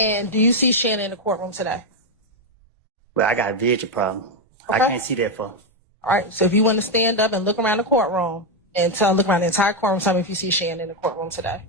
And do you see Shannon in the courtroom today? Well, I got a vision problem. Okay. I can't see that far. All right. So if you want to stand up and look around the courtroom and look around the entire courtroom, tell me if you see Shannon in the courtroom today.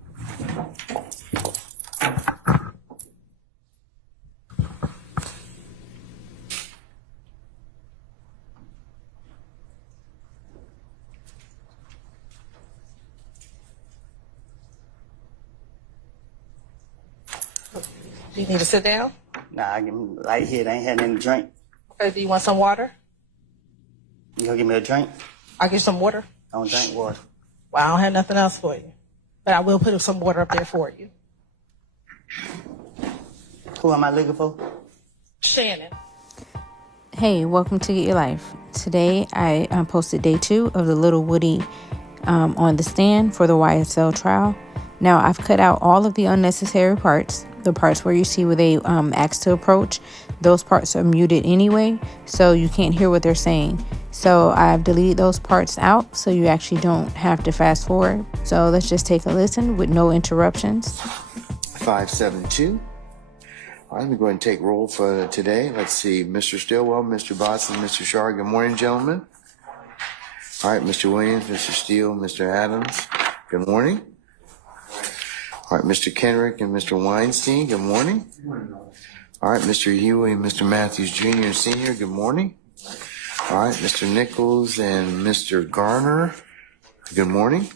Do you need to sit down? Nah, I'm lightheaded. I ain't had nothing to drink. Okay. Do you want some water? You gonna give me a drink? I'll get you some water. I don't drink water. Well, I don't have nothing else for you. But I will put some water up there for you. Who am I looking for? Shannon. Hey, welcome to Get Your Life. Today I posted day 2 of the Lilwoody on the stand for the YSL trial. Now I've cut out all of the unnecessary parts. The parts where you see where they ask to approach, those parts are muted anyway, so you can't hear what they're saying. So I've deleted those parts out so you actually don't have to fast forward. So let's just take a listen with no interruptions. 572. All right, let me go ahead and take roll for today. Let's see, Mr. Stillwell, Mr. Boston, Mr. Shar. Good morning, gentlemen. All right, Mr. Williams, Mr. Steele, Mr. Adams. Good morning. All right, Mr. Kenrick and Mr. Weinstein. Good morning. All right, Mr. Huey and Mr. Matthews Jr. and Sr. Good morning. All right, Mr. Nichols and Mr. Garner. Good morning.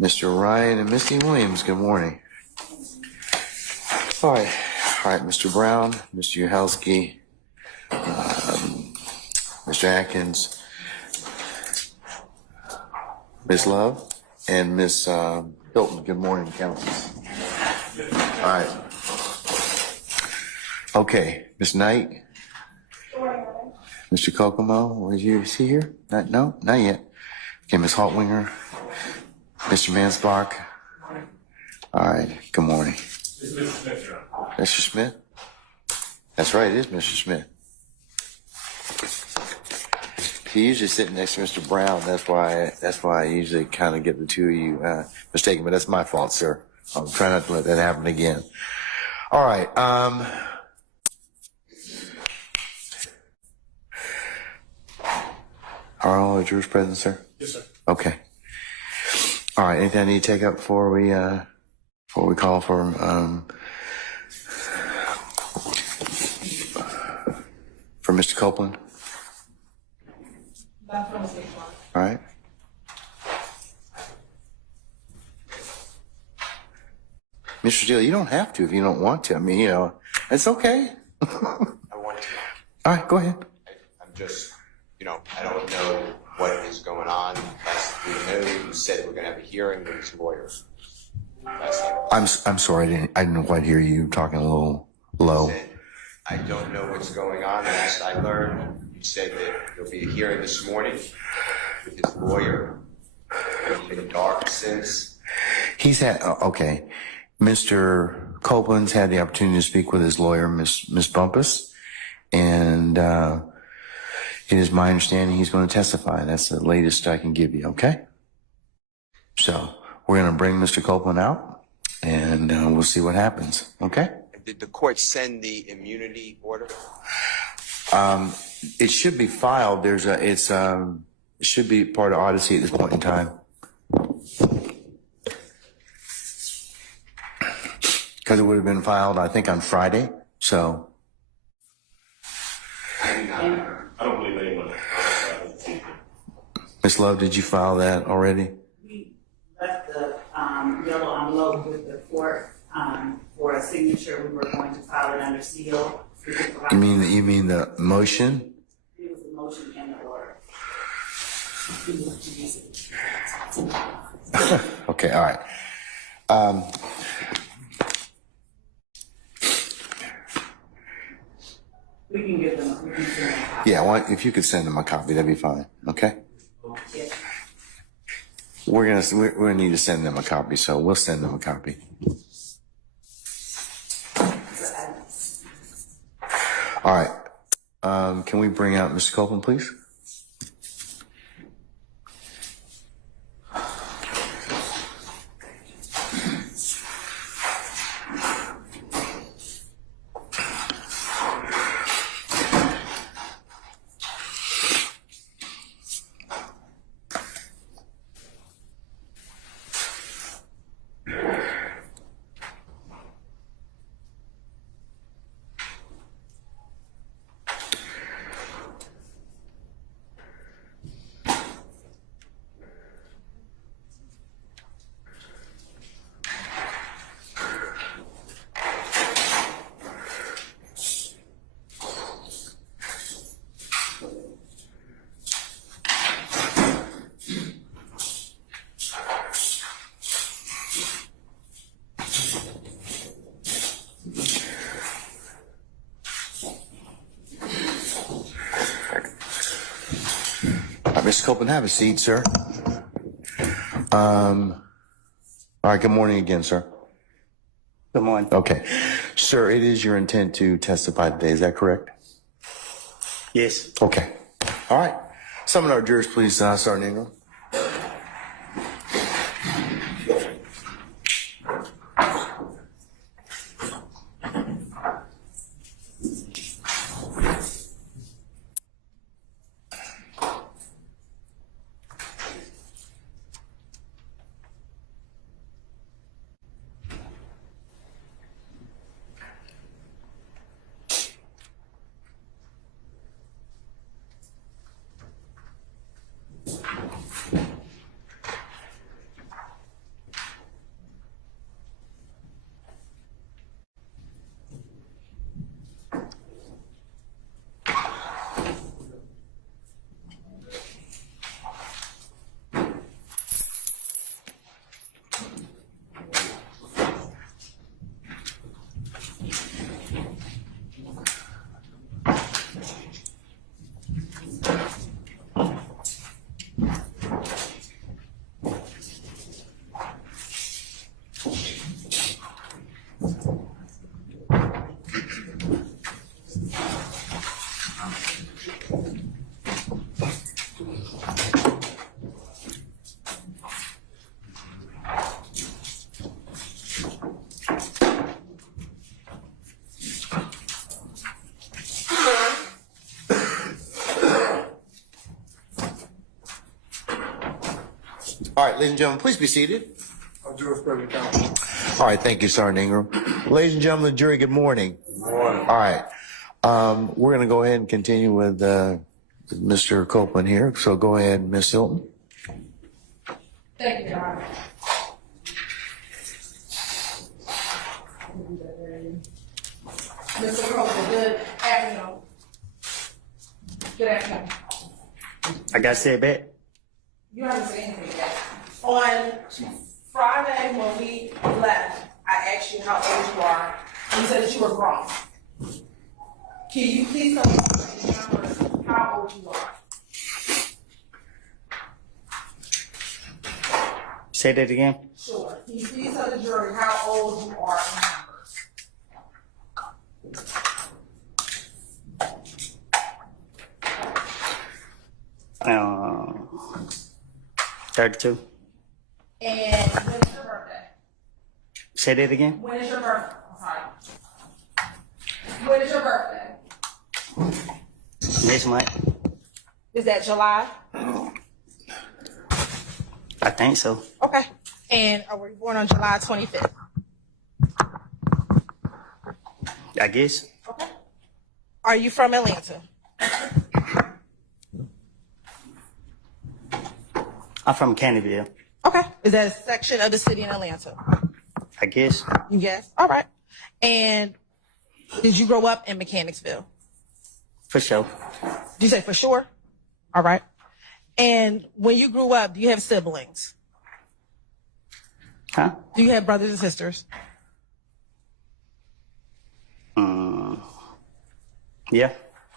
Mr. Ryan and Misty Williams. Good morning. All right, Mr. Brown, Mr. Uhelski, Mr. Atkins, Ms. Love, and Ms. Hilton. Good morning, council. All right. Okay, Ms. Knight. Mr. Kokomo, is he here? No, not yet. Okay, Ms. Haltwinger, Mr. Mansbach. All right, good morning. Mr. Smith? That's right, it is Mr. Smith. He usually sitting next to Mr. Brown. That's why I usually kind of get the two of you mistaken, but that's my fault, sir. I'll try not to let that happen again. All right. Are all the jurors present, sir? Yes, sir. Okay. All right. Anything I need to take up before we call for Mr. Copeland? All right. Mr. Steele, you don't have to if you don't want to. I mean, it's okay. I want to. All right, go ahead. I'm just, I don't know what is going on. Last we know, you said we're going to have a hearing with his lawyers. I'm sorry, I didn't quite hear you talking a little low. Said, I don't know what's going on. Last I learned, you said that there'll be a hearing this morning with his lawyer. It's been dark since. He's had, okay. Mr. Copeland's had the opportunity to speak with his lawyer, Miss Bumpus, and it is my understanding he's going to testify. That's the latest I can give you, okay? So we're going to bring Mr. Copeland out, and we'll see what happens, okay? Did the court send the immunity order? It should be filed. It should be part of Odyssey at this point in time. Because it would have been filed, I think, on Friday, so. I don't believe anyone. Ms. Love, did you file that already? We left the yellow envelope with the court for a signature. We were going to file it under seal. You mean the motion? It was the motion and the order. Okay, all right. We can give them. We can send them a copy. Yeah, if you could send them a copy, that'd be fine. Okay. Yes. We're gonna need to send them a copy, so we'll send them a copy. All right. Can we bring out Mr. Copeland, please? Mr. Copeland, have a seat, sir. All right, good morning again, sir. Good morning. Okay. Sir, it is your intent to testify today, is that correct? Yes. Okay. All right. Summon our jurors, please, Sergeant Ingram. All right, ladies and gentlemen, please be seated. All right, thank you, Sergeant Ingram. Ladies and gentlemen of the jury, good morning. Good morning. All right, we're going to go ahead and continue with Mr. Copeland here. So go ahead, Ms. Hilton. Thank you, Your Honor. Mr. Copeland, good afternoon. Good afternoon. I got said back. You haven't said anything yet. On Friday when we left, I asked you how old you are. You said that you were grown. Can you please tell me how old you are? Say that again. Sure. Can you please tell the jury how old you are in numbers? 32. And when is your birthday? Say that again. When is your birthday? I'm sorry. When is your birthday? Next month. Is that July? I think so. Okay. And were you born on July 25th? I guess. Okay. Are you from Atlanta? I'm from Canterville. Okay. Is that a section of the city in Atlanta? I guess. You guess? All right. And did you grow up in Mechanicsville? For sure. Did you say for sure? All right. And when you grew up, do you have siblings? Huh? Do you have brothers and sisters? Yeah.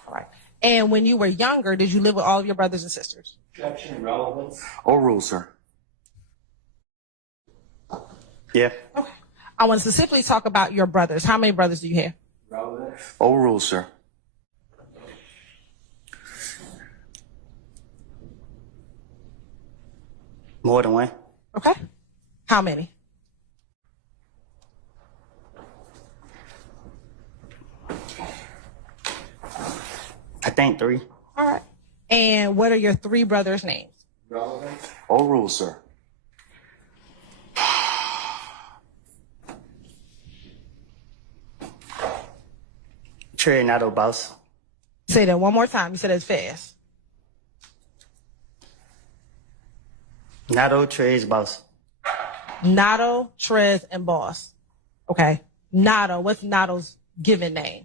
All right. And when you were younger, did you live with all of your brothers and sisters? Objection and relevance. Overruled, sir. Yeah. Okay. I want to specifically talk about your brothers. How many brothers do you have? Relevance. Overruled, sir. More than one. Okay. How many? I think 3. All right. And what are your 3 brothers' names? Relevance. Overruled, sir. Trey, Nato, boss. Say that one more time. You said it fast. Nato, Trey's boss. Nato, Trez, and Boss. Okay. Nato. What's Nato's given name?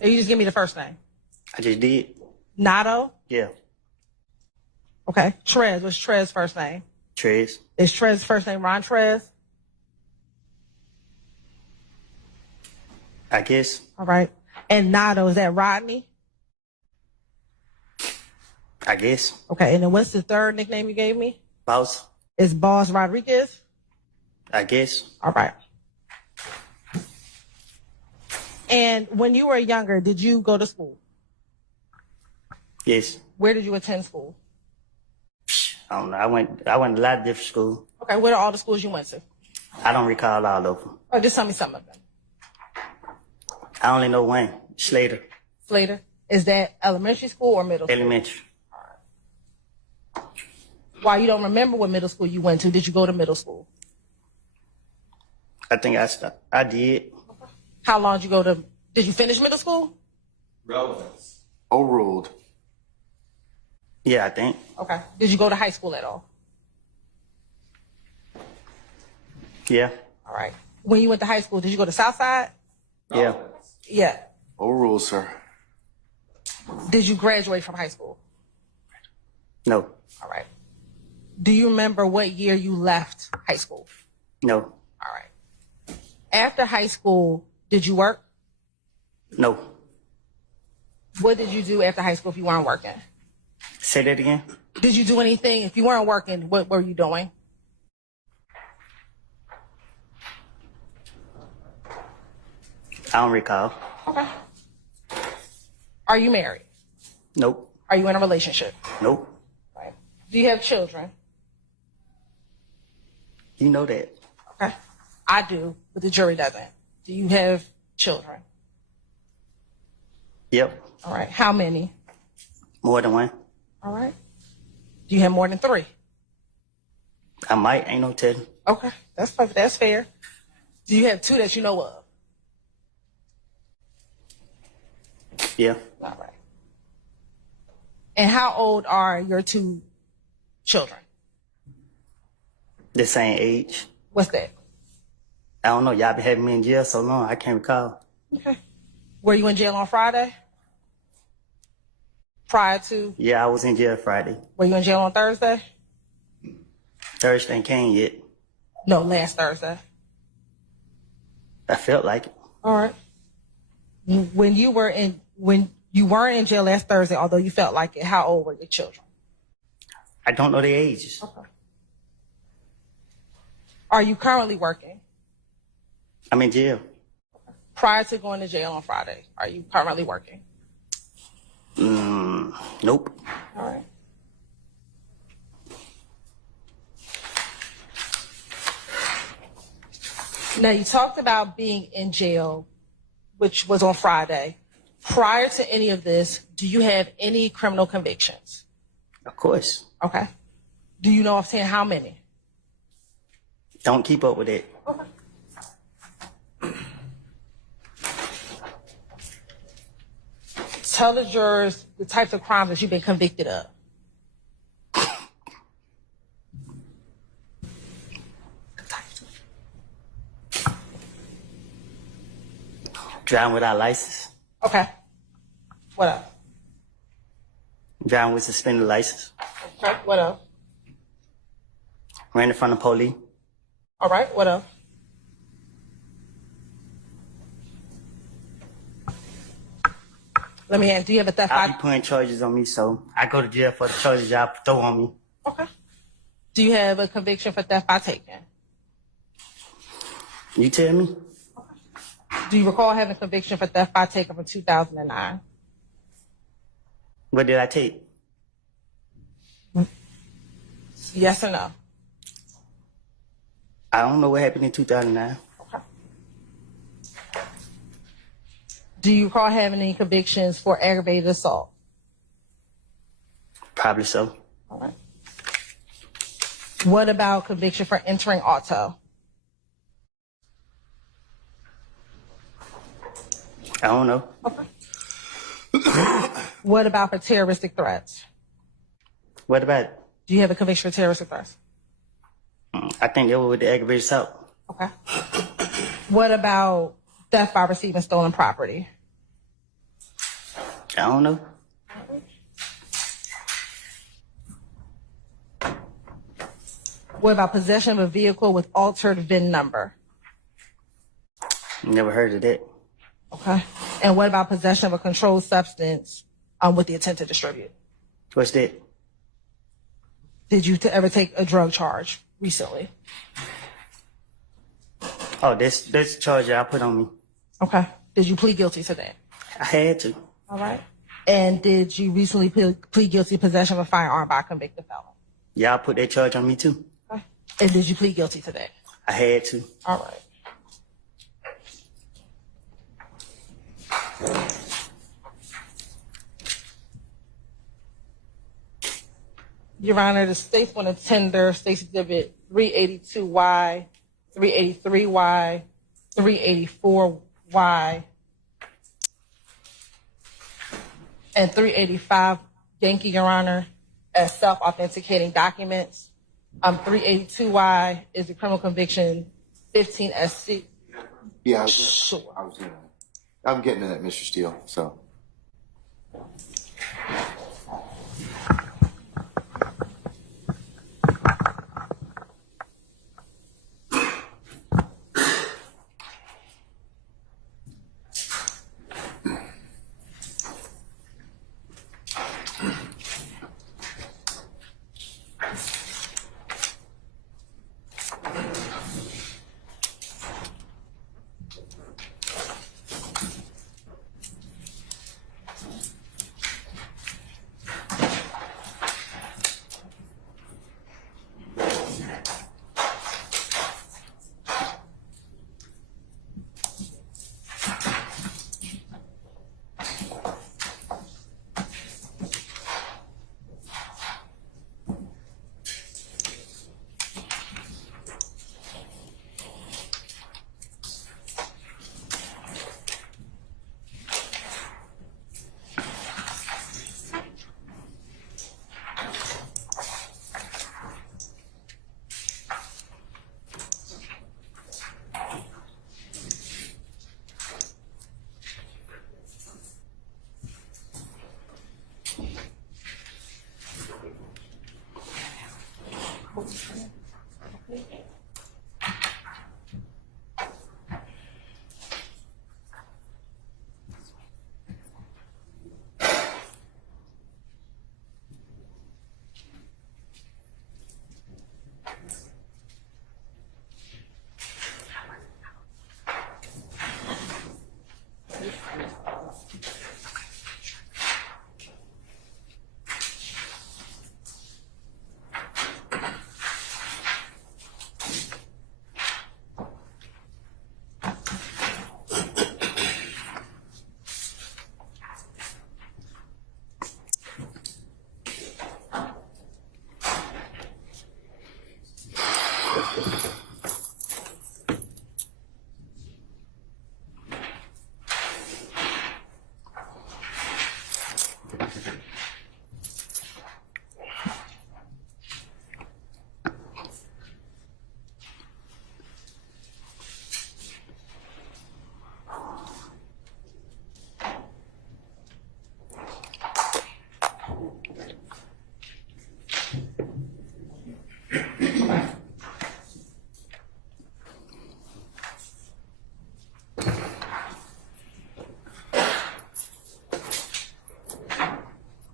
Or you just give me the first name. I just did. Nato. Yeah. Okay. Trez. What's Trez's first name? Trey's. Is Trez's first name Ron Trez? I guess. All right. And Nato, is that Rodney? I guess. Okay, and then what's the third nickname you gave me? Boss. Is Boss Rodriguez? I guess. All right. And when you were younger, did you go to school? Yes. Where did you attend school? I don't know. I went to a lot of different schools. Okay, what are all the schools you went to? I don't recall all of them. Or just tell me some of them. I only know one. Slater. Slater. Is that elementary school or middle school? Elementary. Why you don't remember what middle school you went to? Did you go to middle school? I think I stopped. I did. How long did you go to? Did you finish middle school? Relevance. Overruled. Yeah, I think. Okay. Did you go to high school at all? Yeah. All right. When you went to high school, did you go to Southside? Yeah. Yeah. Overruled, sir. Did you graduate from high school? No. All right. Do you remember what year you left high school? No. All right. After high school, did you work? No. What did you do after high school if you weren't working? Say that again. Did you do anything? If you weren't working, what were you doing? I don't recall. Okay. Are you married? Nope. Are you in a relationship? Nope. Right. Do you have children? You know that. Okay. I do, but the jury doesn't. Do you have children? Yep. All right. How many? More than one. All right. Do you have more than 3? I might. Ain't no telling. Okay. That's perfect. That's fair. Do you have 2 that you know of? Yeah. All right. And how old are your 2 children? The same age. What's that? I don't know. Y'all been having me in jail so long. I can't recall. Okay. Were you in jail on Friday? Prior to? Yeah, I was in jail Friday. Were you in jail on Thursday? Thursday ain't came yet. No, last Thursday. I felt like it. All right. When you weren't in jail last Thursday, although you felt like it, how old were your children? I don't know their ages. Okay. Are you currently working? I'm in jail. Prior to going to jail on Friday, are you currently working? Nope. All right. Now, you talked about being in jail, which was on Friday. Prior to any of this, do you have any criminal convictions? Of course. Okay. Do you know offhand how many? Don't keep up with it. Okay. Tell the jurors the types of crimes that you've been convicted of. Driving without license. Okay. What else? Driving with suspended license. Okay. What else? Ran in front of police. All right. What else? Let me ask, do you have a theft I'll be by... putting charges on me, so I go to jail for the charges y'all throw on me. Okay. Do you have a conviction for theft by taking? You tell me? Do you recall having a conviction for theft by taking from 2009? What did I take? Yes or no? I don't know what happened in 2009. Okay. Do you recall having any convictions for aggravated assault? Probably so. All right. What about conviction for entering auto? I don't know. Okay. What about for terroristic threats? What about it? Do you have a conviction for terroristic threats? I think they were with the aggravated assault. Okay. What about theft by receiving stolen property? I don't know. What about possession of a vehicle with altered VIN number? Never heard of that. Okay. And what about possession of a controlled substance with the intent to distribute? What's that? Did you ever take a drug charge recently? Oh, that's the charge y'all put on me. Okay. Did you plead guilty to that? I had to. All right. And did you recently plead guilty to possession of a firearm by a convicted felon? Y'all put that charge on me too. Okay. And did you plead guilty to that? I had to. All right. Your Honor, the state's going to tender State's Exhibit 382Y, 383Y, 384Y, and 385, Yankee, Your Honor, as self-authenticating documents. 382Y is the criminal conviction 15SC. Yeah, Sure. I'm getting to that, Mr. Steele, so.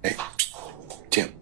Hey, Tim.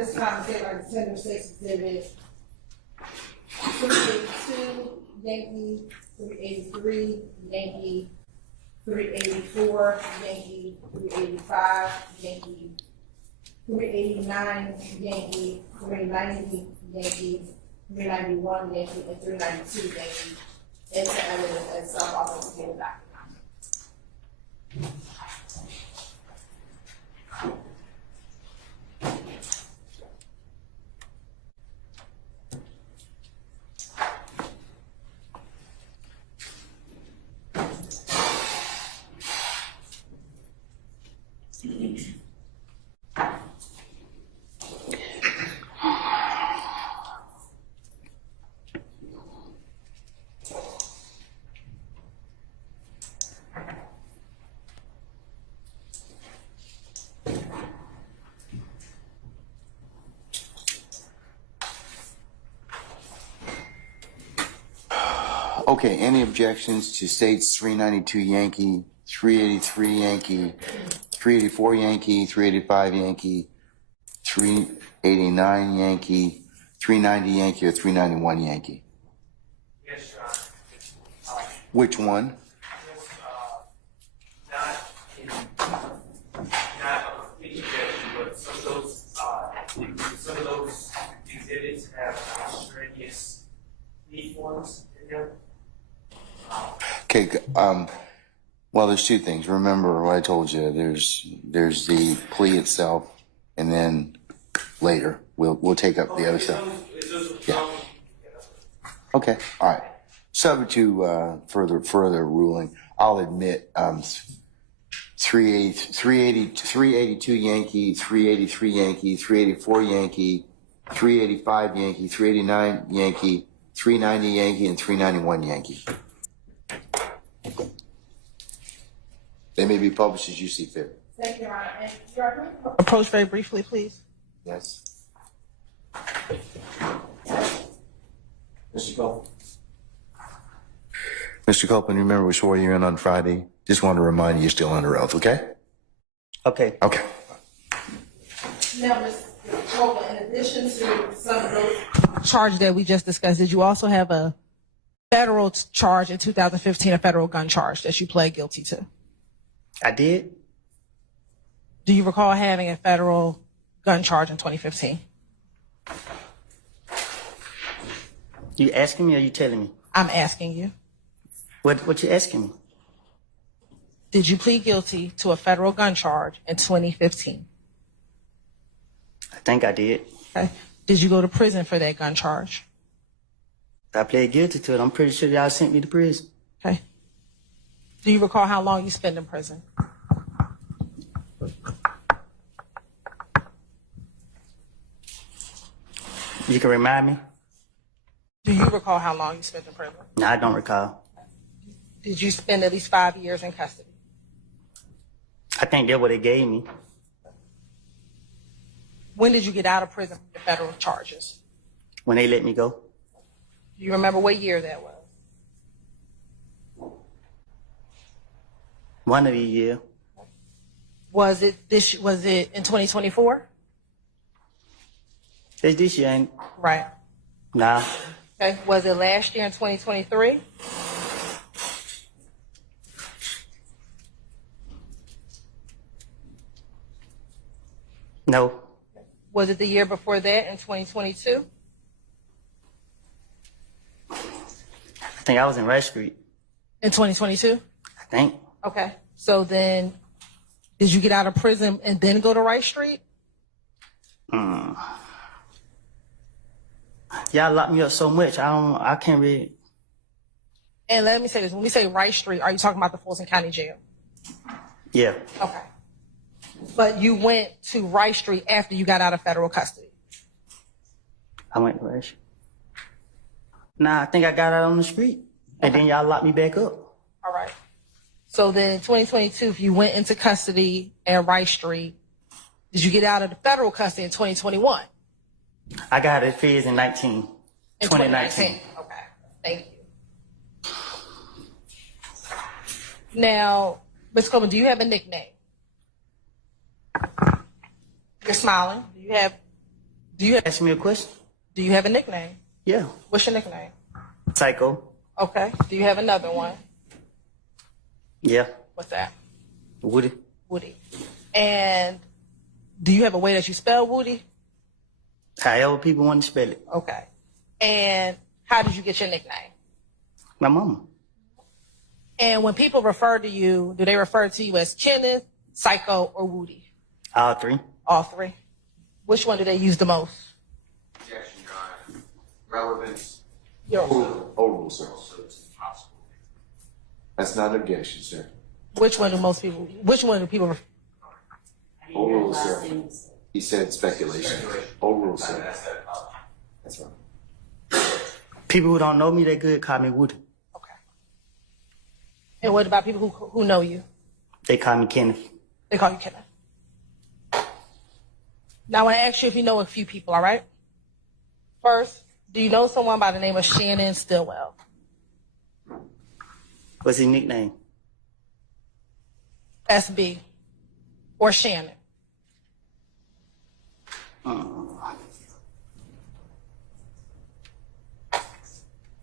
this time, say like the Tender Six exhibit, 382 Yankee, 383 Yankee, 384 Yankee, 385 Yankee, 389 Yankee, 390 Yankee, 391 Yankee, and 392 Yankee into evidence as self-authenticated documents. Okay, any objections to states 392 Yankee, 383 Yankee, 384 Yankee, 385 Yankee, 389 Yankee, 390 Yankee, or 391 Yankee? Yes, Your Honor. Which one? Not a complete objection, but some of those exhibits have extraneous lead forms in them. Okay, well, there's two things. Remember what I told you. There's the plea itself, and then later we'll take up the other stuff. Yeah. Okay, all right. Subject to further ruling, I'll admit 382 Yankee, 383 Yankee, 384 Yankee, 385 Yankee, 389 Yankee, 390 Yankee, and 391 Yankee. They may be published as you see fit. Thank you, Your Honor. And Your Honor, approach very briefly, please. Yes. Mr. Cole? Mr. Copeland, remember we swore you in on Friday. Just want to remind you you're still under oath, okay? Okay. Okay. Now, Ms. Copeland, in addition to some of those charges that we just discussed, did you also have a federal charge in 2015, a federal gun charge that you pled guilty to? I did. Do you recall having a federal gun charge in 2015? You asking me or you telling me? I'm asking you. What you asking me? Did you plead guilty to a federal gun charge in 2015? I think I did. Okay. Did you go to prison for that gun charge? I pled guilty to it. I'm pretty sure y'all sent me to prison. Okay. Do you recall how long you spent in prison? You can remind me? Do you recall how long you spent in prison? No, I don't recall. Did you spend at least 5 years in custody? I think that's what they gave me. When did you get out of prison for the federal charges? When they let me go. Do you remember what year that was? One of the year. Was it in 2024? It's this year, ain't Right. Nah. Okay. Was it last year in 2023? No. Was it the year before that in 2022? I think I was in Rice Street. In 2022? I think. Okay. So then, did you get out of prison and then go to Rice Street? Y'all locked me up so much. I can't read. And let me say this. When we say Rice Street, are you talking about the Fulton County Jail? Yeah. Okay. But you went to Rice Street after you got out of federal custody? I went to Rice Street. Nah, I think I got out on the street. And then y'all locked me back up. All right. So then in 2022, if you went into custody at Rice Street, did you get out of the federal custody in 2021? I got it feds in 2019. Okay. Thank you. Now, Ms. Coleman, do you have a nickname? You're smiling. Do you have Ask me a question. Do you have a nickname? Yeah. What's your nickname? Psycho. Okay. Do you have another one? Yeah. What's that? Woody. Woody. And do you have a way that you spell Woody? However people want to spell it. Okay. And how did you get your nickname? My mama. And when people refer to you, do they refer to you as Kenneth, Psycho, or Woody? All three. All three. Which one do they use the most? Objection, Your Honor. Relevance. Overrule, sir. That's not an objection, sir. Which one do people Overrule, sir. He said speculation. Overrule, sir. That's right. People who don't know me that good call me Woody. Okay. And what about people who know you? They call me Kenneth. They call you Kenneth. Now I want to ask you if you know a few people, all right? First, do you know someone by the name of Shannon Stillwell? What's his nickname? SB. Or Shannon?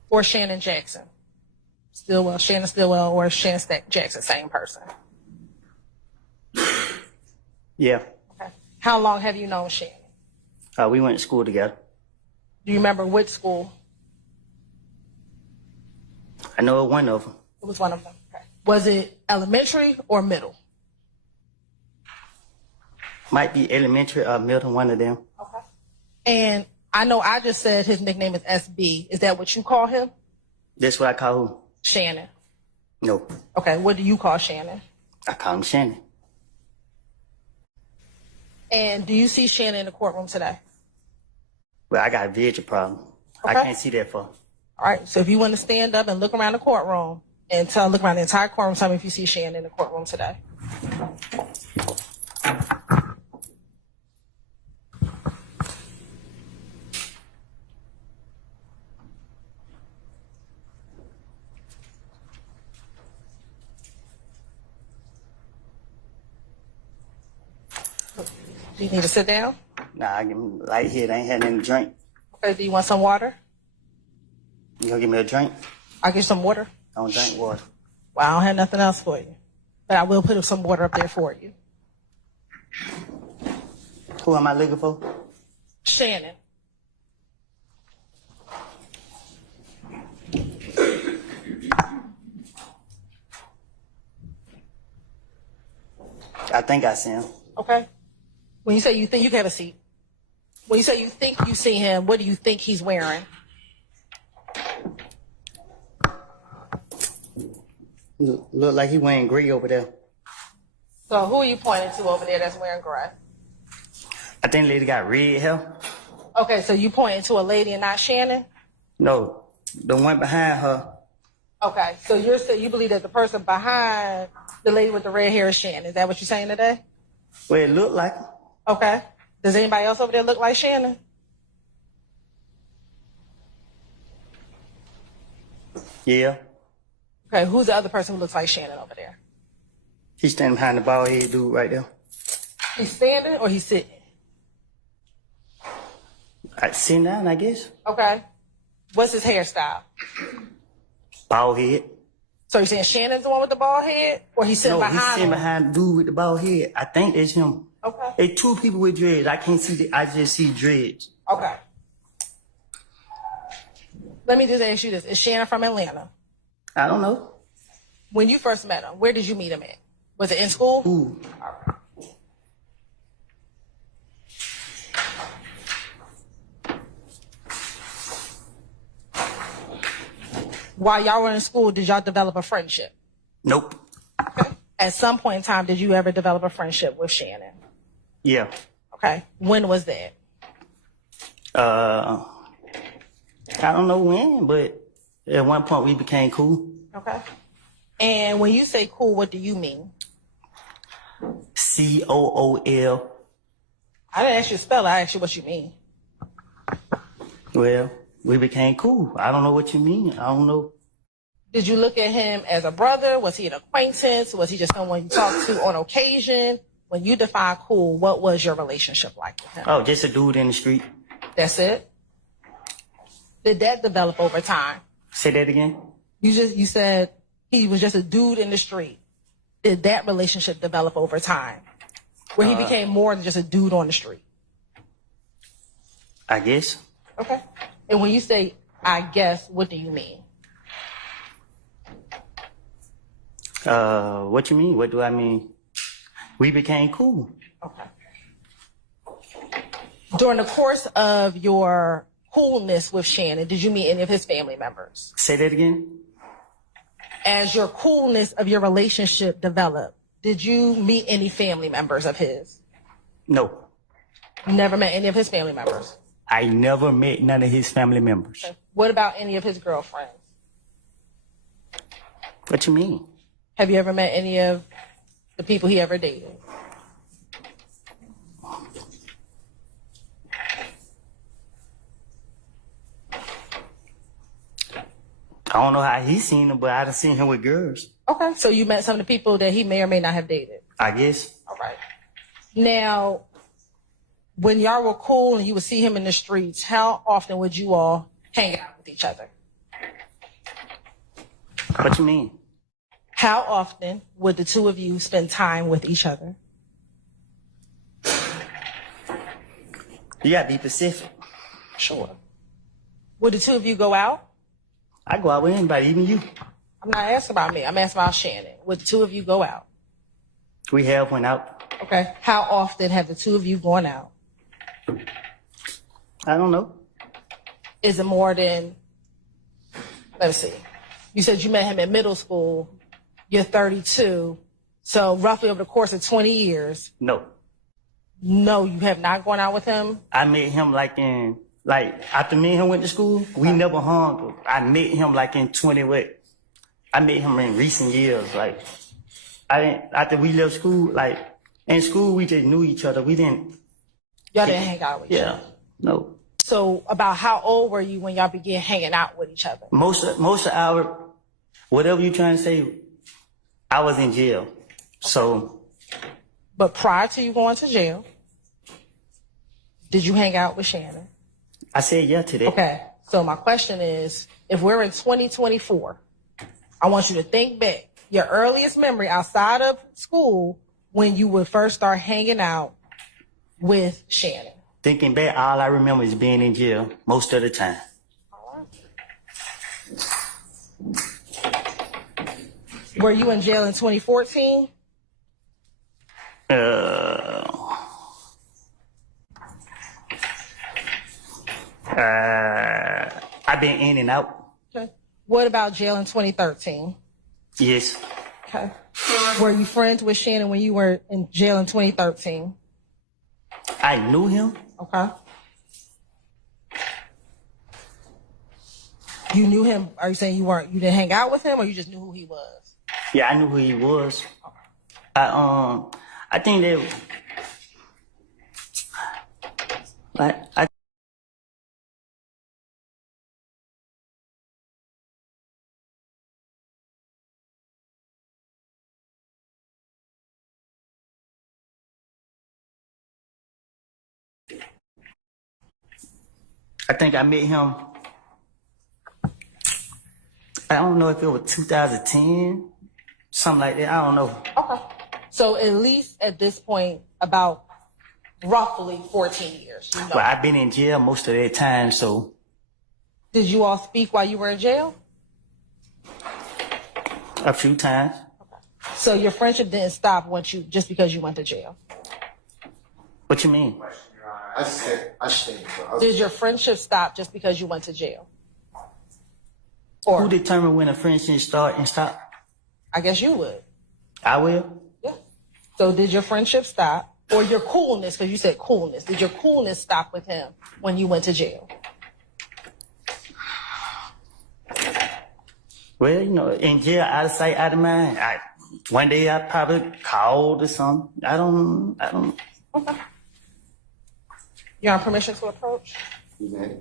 Or Shannon Jackson? Stillwell, Shannon Stillwell, or Shannon Jackson, same person? Yeah. Okay. How long have you known Shannon? We went to school together. Do you remember which school? I know one of them. It was one of them. Okay. Was it elementary or middle? Might be elementary or middle, one of them. Okay. And I know I just said his nickname is SB. Is that what you call him? That's what I call who? Shannon. No. Okay. What do you call Shannon? I call him Shannon. And do you see Shannon in the courtroom today? Well, I got a vision problem. Okay. I can't see that far. All right. So if you want to stand up and look around the courtroom and look around the entire courtroom, tell me if you see Shannon in the courtroom today. Do you need to sit down? Nah, I give him light here. They ain't had nothing to drink. Okay. Do you want some water? You gonna give me a drink? I'll get some water. I don't drink water. Well, I don't have nothing else for you. But I will put some water up there for you. Who am I looking for? Shannon. I think I see him. Okay. When you say you think, you can have a seat. When you say you think you see him, what do you think he's wearing? Look like he wearing gray over there. So who are you pointing to over there that's wearing gray? I think the lady got red hair. Okay, so you pointing to a lady and not Shannon? No, the one behind her. Okay, so you're saying you believe that the person behind the lady with the red hair is Shannon. Is that what you're saying today? Well, it looked like her. Okay. Does anybody else over there look like Shannon? Yeah. Okay, who's the other person who looks like Shannon over there? He's standing behind the bald head dude right there. He's standing or he's sitting? Sitting down, I guess. Okay. What's his hairstyle? Bald head. So you're saying Shannon's the one with the bald head? Or he's sitting No, behind he's sitting him? behind the dude with the bald head. I think that's him. Okay. It's two people with dreads. I can't see. I just see dreads. Okay. Let me just ask you this. Is Shannon from Atlanta? I don't know. When you first met him, where did you meet him at? Was it in school? Ooh. All right. While y'all were in school, did y'all develop a friendship? Nope. Okay. At some point in time, did you ever develop a friendship with Shannon? Yeah. Okay. When was that? I don't know when, but at one point we became cool. Okay. And when you say cool, what do you mean? COOL. I didn't ask you to spell it. I asked you what you mean. Well, we became cool. I don't know what you mean. I don't know. Did you look at him as a brother? Was he an acquaintance? Was he just someone you talked to on occasion? When you define cool, what was your relationship like with him? Oh, just a dude in the street. That's it? Did that develop over time? Say that again. You said he was just a dude in the street. Did that relationship develop over time? Where he became more than just a dude on the street? I guess. Okay. And when you say, I guess, what do you mean? What you mean? What do I mean? We became cool. Okay. During the course of your coolness with Shannon, did you meet any of his family members? Say that again. As your coolness of your relationship developed, did you meet any family members of his? No. You never met any of his family members? I never met none of his family members. Okay. What about any of his girlfriends? What you mean? Have you ever met any of the people he ever dated? I don't know how he seen him, but I done seen him with girls. Okay. So you met some of the people that he may or may not have dated? I guess. All right. Now, when y'all were cool and you would see him in the streets, how often would you all hang out with each other? What you mean? How often would the two of you spend time with each other? You gotta be specific. Sure. Would the two of you go out? I go out with anybody, even you. I'm not asking about me. I'm asking about Shannon. Would the two of you go out? We have went out. Okay. How often have the two of you gone out? I don't know. Is it more than, let me see. You said you met him in middle school. You're 32. So roughly over the course of 20 years. No. No, you have not gone out with him? I met him after me and him went to school, we never hung. I met him in 20 what? I met him in recent years. After we left school, in school we just knew each other. We didn't. Y'all didn't hang out with each other? No. So about how old were you when y'all began hanging out with each other? Most of our, whatever you trying to say, I was in jail. So. But prior to you going to jail, did you hang out with Shannon? I said yeah to that. Okay. So my question is, if we're in 2024, I want you to think back your earliest memory outside of school when you would first start hanging out with Shannon. Thinking back, all I remember is being in jail most of the time. Were you in jail in 2014? I've been in and out. Okay. What about jail in 2013? Yes. Okay. Were you friends with Shannon when you were in jail in 2013? I knew him. Okay. You knew him. Are you saying you didn't hang out with him, or you just knew who he was? Yeah, I knew who he was. I think that I think I met him. I don't know if it was 2010, something like that. I don't know. Okay. So at least at this point, about roughly 14 years. You know. Well, I've been in jail most of that time, so. Did you all speak while you were in jail? A few times. Okay. So your friendship didn't stop just because you went to jail? What you mean? I stayed. Did your friendship stop just because you went to jail? Who determined when a friendship start and stop? I guess you would. I will. Yeah. So did your friendship stop? Or your coolness, because you said coolness. Did your coolness stop with him when you went to jail? Well, in jail, out of sight, out of mind. One day I probably called or something. I don't. Okay. You have permission to approach? You may.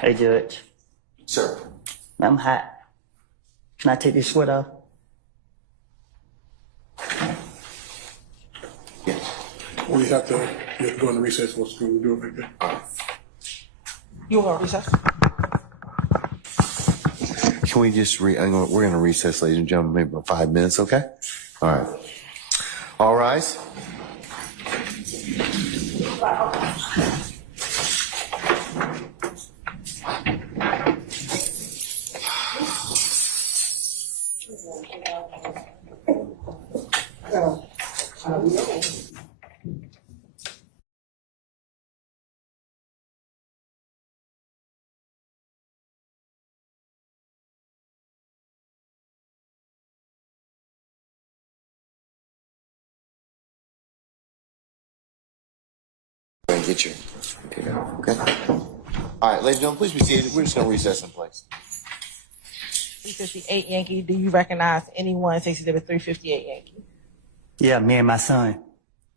Hey, Judge. Sir. I'm hot. Can I take this sweater off? Yeah. We have to go into recess for school. We'll do it right there. You want recess? Can we just we're going to recess, ladies and gentlemen, maybe about 5 minutes, okay? All right. All rise. Get your okay. All right, ladies and gentlemen, please be seated. We're just going to recess in place. 358 Yankee. Do you recognize anyone takes exhibit 358 Yankee? Yeah, me and my son.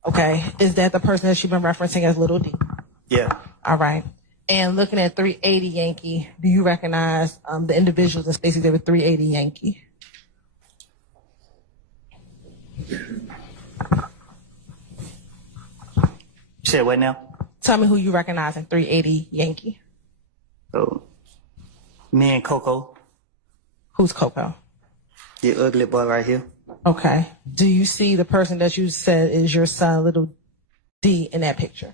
Okay. Is that the person that you've been referencing as Little D? Yeah. All right. And looking at 380 Yankee, do you recognize the individuals in space exhibit 380 Yankee? You said what now? Tell me who you recognize in 380 Yankee. Oh, me and Coco, Who's Coco? the ugly boy right here. Okay. Do you see the person that you said is your son, Little D, in that picture?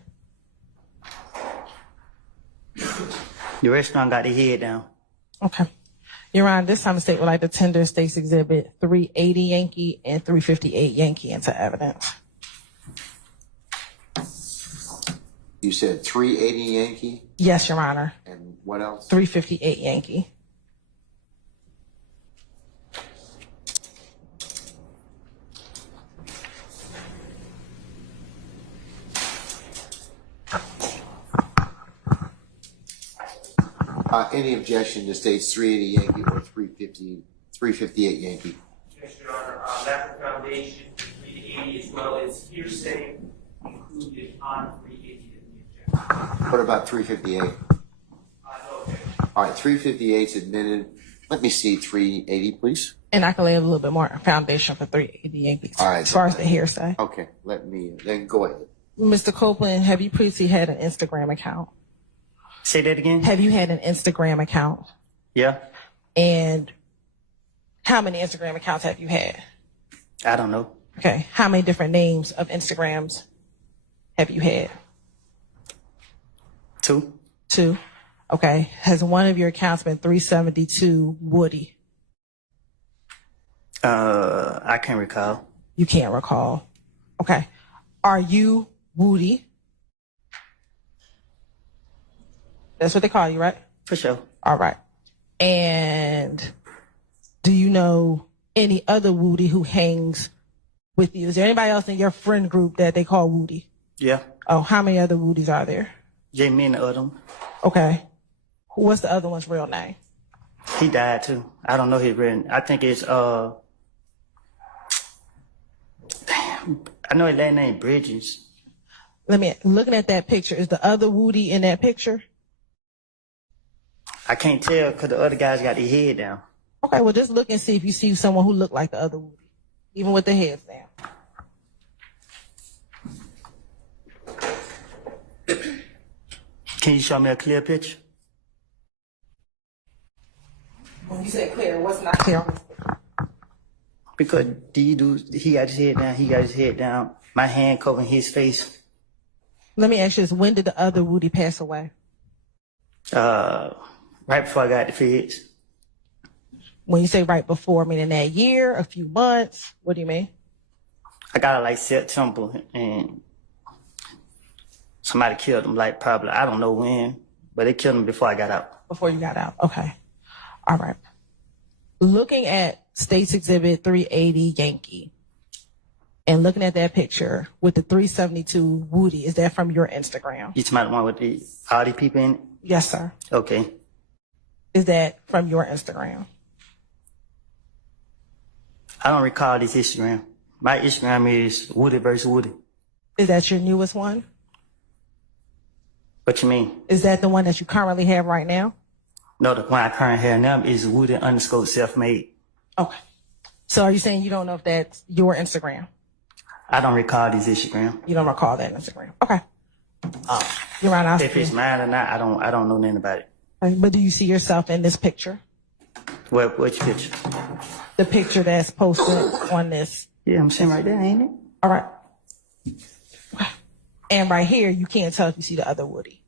The restaurant got their head down. Okay. Your Honor, this time the state would like to tender state's exhibit 380 Yankee and 358 Yankee into evidence. You said 380 Yankee, Yes, Your Honor. and what else? 358 Yankee. Any objection to states 380 Yankee or 358 Yankee? Yes, Your Honor. Lack of foundation, 380 as well as hearsay included on 380 in the objection. What about 358? No objection. All right, 358 is admitted. Let me see 380, please. And I can lay a little bit more foundation for 380 Yankee. All right. As far as the hearsay. Okay, then go ahead. Mr. Copeland, have you previously had an Instagram account? Say that again? Have you had an Instagram account? Yeah. And how many Instagram accounts have you had? I don't know. Okay. How many different names of Instagrams have you had? 2. 2. Okay. Has one of your accounts been 372 Woody? I can't recall. You can't recall. Okay. Are you Woody? That's what they call you, right? For sure. All right. And do you know any other Woody who hangs with you? Is there anybody else in your friend group that they call Woody? Yeah. Oh, how many other Woodies are there? Jamie and the other one. Okay. What's the other one's real name? He died too. I don't know his real name. I think it's damn. I know his last name Bridges. Looking at that picture, is the other Woody in that picture? I can't tell because the other guys got their head down. Okay, well, just look and see if you see someone who looked like the other Woody, even with their heads down. Can you show me a clear picture? When you say clear, what's not clear? Because he got his head down, he got his head down. My hand covering his face. Let me ask you this. When did the other Woody pass away? Right before I got the feds. When you say right before, meaning that year, a few months? What do you mean? I got it like September and somebody killed him like probably, I don't know when, but they killed him before I got out. Before you got out. Okay. All right. Looking at State's Exhibit 380 Yankee and looking at that picture with the 372 Woody, is that from your Instagram? You talking about the one with all these people in it? Yes, sir. Okay. Is that from your Instagram? I don't recall this Instagram. My Instagram is Woody versus Woody. Is that your newest one? What you mean? Is that the one that you currently have right now? No, the one I currently have now is Woody_self-made. Okay. So are you saying you don't know if that's your Instagram? I don't recall this Instagram. You don't recall that Instagram. Okay. Your Honor, If it's mine or not, I don't know nothing about it. but do you see yourself in this picture? Which picture? The picture that's posted on this. Yeah, I'm sitting right there, ain't it? All right. And right here, you can't tell if you see the other Woody.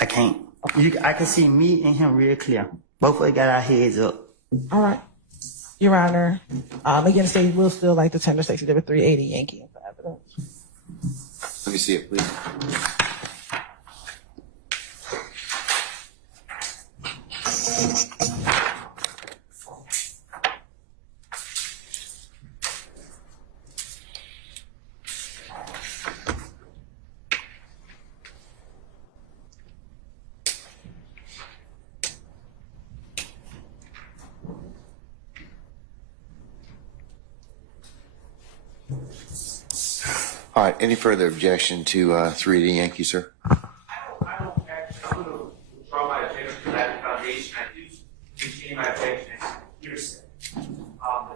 I can't. I can see me and him real clear. Both of us got our heads up. All right. Your Honor, again, state will still like the tender sex exhibit 380 Yankee for evidence. Let me see it, please. All right, any further objection to 3D Yankee, sir? I don't actually, I'm gonna withdraw my objection to that foundation. I do maintain my objection as hearsay. The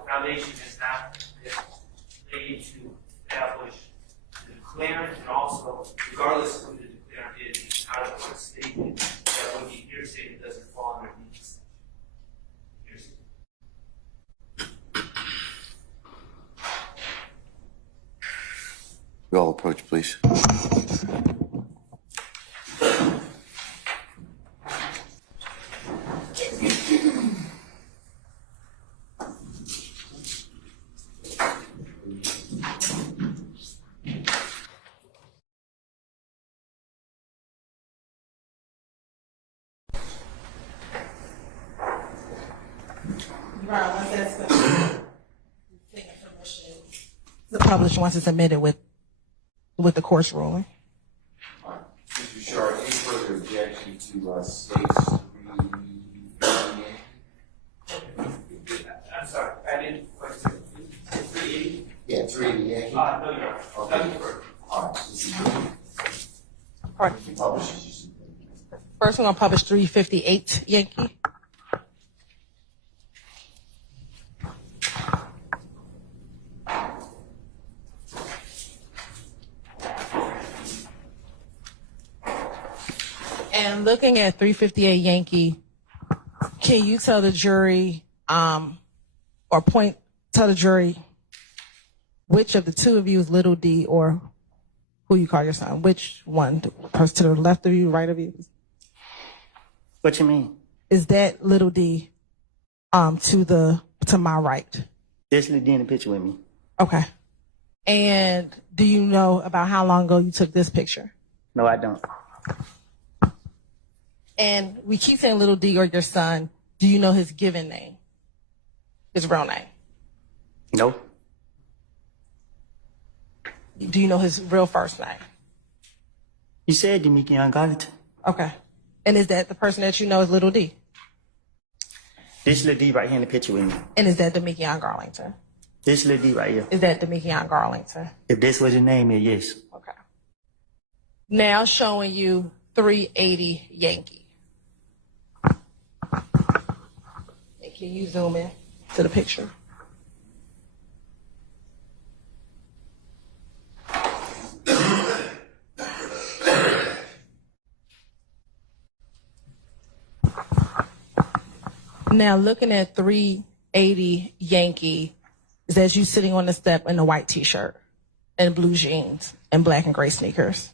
foundation is not laid to establish the declarant, and also, regardless of who the declarant is, it's out of court statement that would be hearsay that doesn't fall underneath this. Hearsay. You all approach, please. Right, once that's taking permission to publish once it's admitted with the court's ruling. Mr. Sharp, any further objection to states 3? I'm sorry, I didn't quite say. 380? Yeah, 3 Yankee. No, Your Honor. Nothing further. All right, this is good. All right. He publishes. First, we're going to publish 358 Yankee. And looking at 358 Yankee, can you tell the jury, tell the jury which of the two of you is little D or who you call your son? Which one? The person to the left of you, right of you? What you mean? Is that little D to my right? This little D in the picture with me. Okay. And do you know about how long ago you took this picture? No, I don't. And we keep saying little D or your son. Do you know his given name? His real name? No. Do you know his real first name? You said Demikian Garlington. Okay. And is that the person that you know is little D? This little D right here in the picture with me. And is that Demikian Garlington? This little D right here. Is that Demikian Garlington? If this was your name, then yes. Okay. Now showing you 380 Yankee. And can you zoom in to the picture? Now looking at 380 Yankee, is that you sitting on the step in a white t-shirt and blue jeans and black and gray sneakers?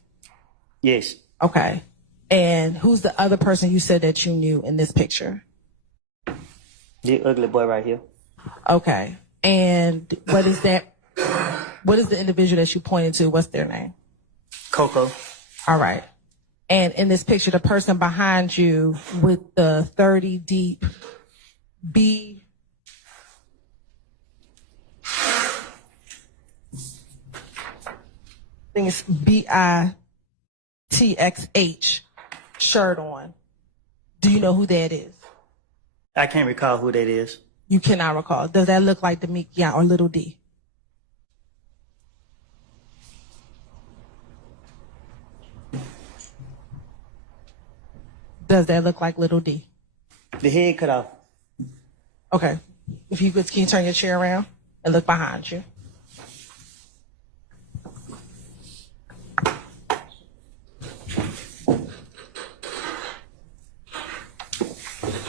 Yes. Okay. And who's the other person you said that you knew in this picture? The ugly boy right here. Okay. And what is that? What is the individual that you pointed to? What's their name? Coco. All right. And in this picture, the person behind you with the 30 deep B. I think it's BITXH shirt on. Do you know who that is? I can't recall who that is. You cannot recall. Does that look like Demikian or Little D? Does that look like Little D? The head cut off. Okay. If you could, can you turn your chair around and look behind you?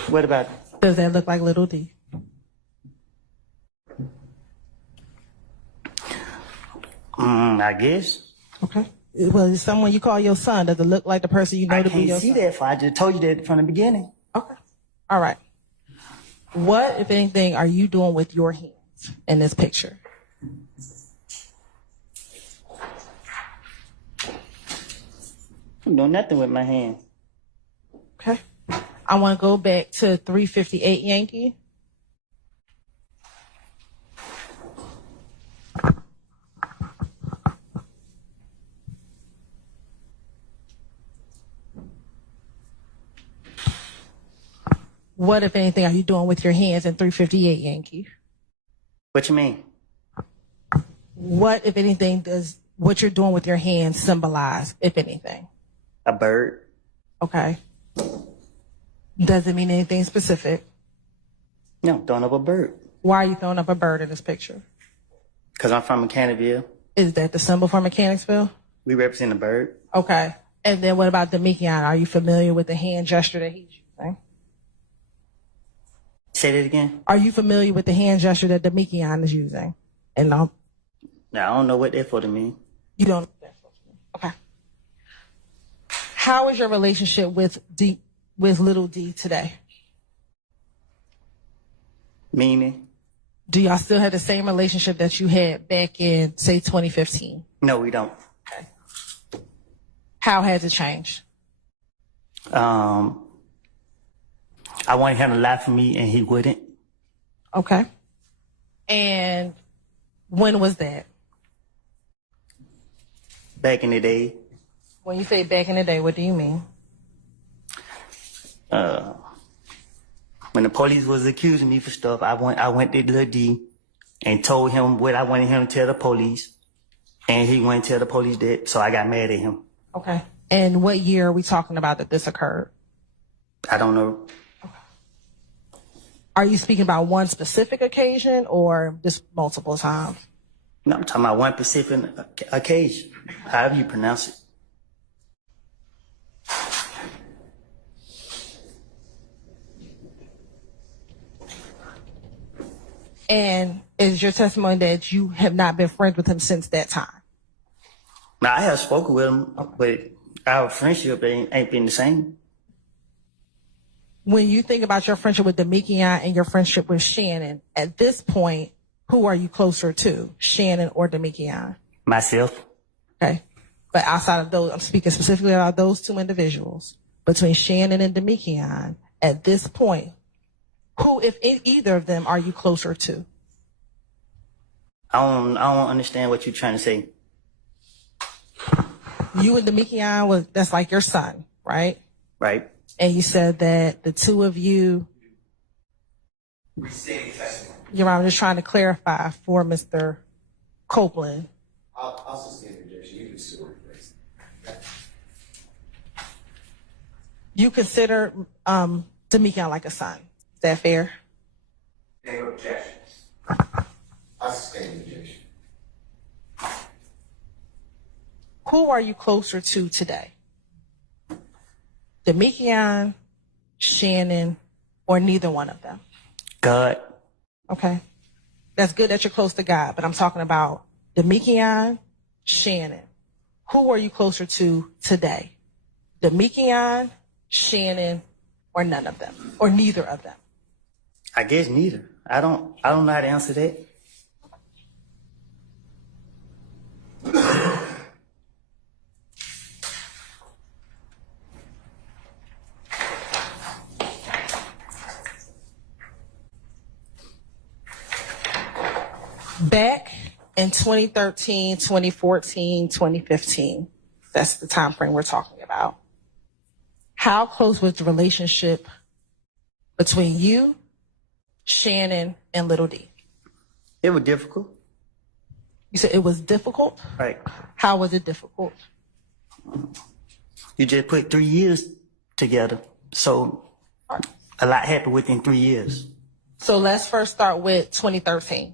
What about? Does that look like little D? I guess. Okay. Well, is someone you call your son, does it look like the person you know I to be can't your see son? that. I just told you that from the beginning. Okay. All right. What, if anything, are you doing with your hands in this picture? I'm doing nothing with my hand. Okay. I want to go back to 358 Yankee. What, if anything, are you doing with your hands in 358 Yankee? What you mean? What, if anything, does what you're doing with your hands symbolize, if anything? A bird. Okay. Does it mean anything specific? No, throwing up a bird. Why are you throwing up a bird in this picture? Because I'm from Mechanicsville. Is that the symbol for Mechanicsville? We represent a bird. Okay. And then what about Demekion? Are you familiar with the hand gesture that he's using? Say that again. Are you familiar with the hand gesture that Demekion is using? And No, I don't know what that for to mean. you don't. Okay. How is your relationship with little D today? Meaning? Do y'all still have the same relationship that you had back in, say, 2015? No, we don't. Okay. How has it changed? I wanted him to lie for me, and he wouldn't. Okay. And when was that? Back in the day, When you say back in the day, what do you mean? when the police was accusing me for stuff, I went to Lil D and told him what I wanted him to tell the police, and he wouldn't tell the police that, so I got mad at him. Okay. And what year are we talking about that this occurred? I don't know. Are you speaking about one specific occasion or just multiple times? No, I'm talking about one specific occasion, however you pronounce it. And is your testimony that you have not been friends with him since that time? Now, I have spoken with him, but our friendship ain't been the same. When you think about your friendship with Demekion and your friendship with Shannon, at this point, who are you closer to, Shannon or Demekion? Myself. Okay. But outside of those, I'm speaking specifically about those two individuals. Between Shannon and Demekion, at this point, who, if either of them, are you closer to? I don't understand what you're trying to say. You and Demekion that's like your son, right? Right. And you said that the two of you, Restating testimony. Your Honor, I'm just trying to clarify for Mr. Copeland. I'll sustain the objection. You can sue it, please. You consider Demekion like a son. Is that fair? Name objection. I'll sustain the objection. Who are you closer to today? Demekion, Shannon, or neither one of them? God. Okay. That's good that you're close to God, but I'm talking about Demekion, Shannon. Who are you closer to today? Demekion, Shannon, or none of them, or neither of them? I guess neither. I don't know how to answer that. Back in 2013, 2014, 2015, that's the time frame we're talking about. How close was the relationship between you, Shannon, and Little D? It was difficult. You said it was difficult? Right. How was it difficult? You just put 3 years together. So a lot happened within 3 years. So let's first start with 2013.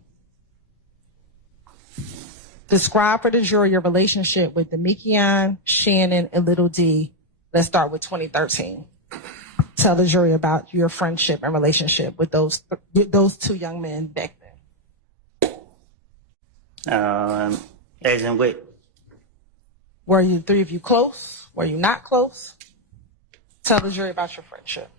Describe for the jury your relationship with Demekion, Shannon, and Little D. Let's start with 2013. Tell the jury about your friendship and relationship with those two young men back then. As in what? Were you three of you close? Were you not close? Tell the jury about your friendship.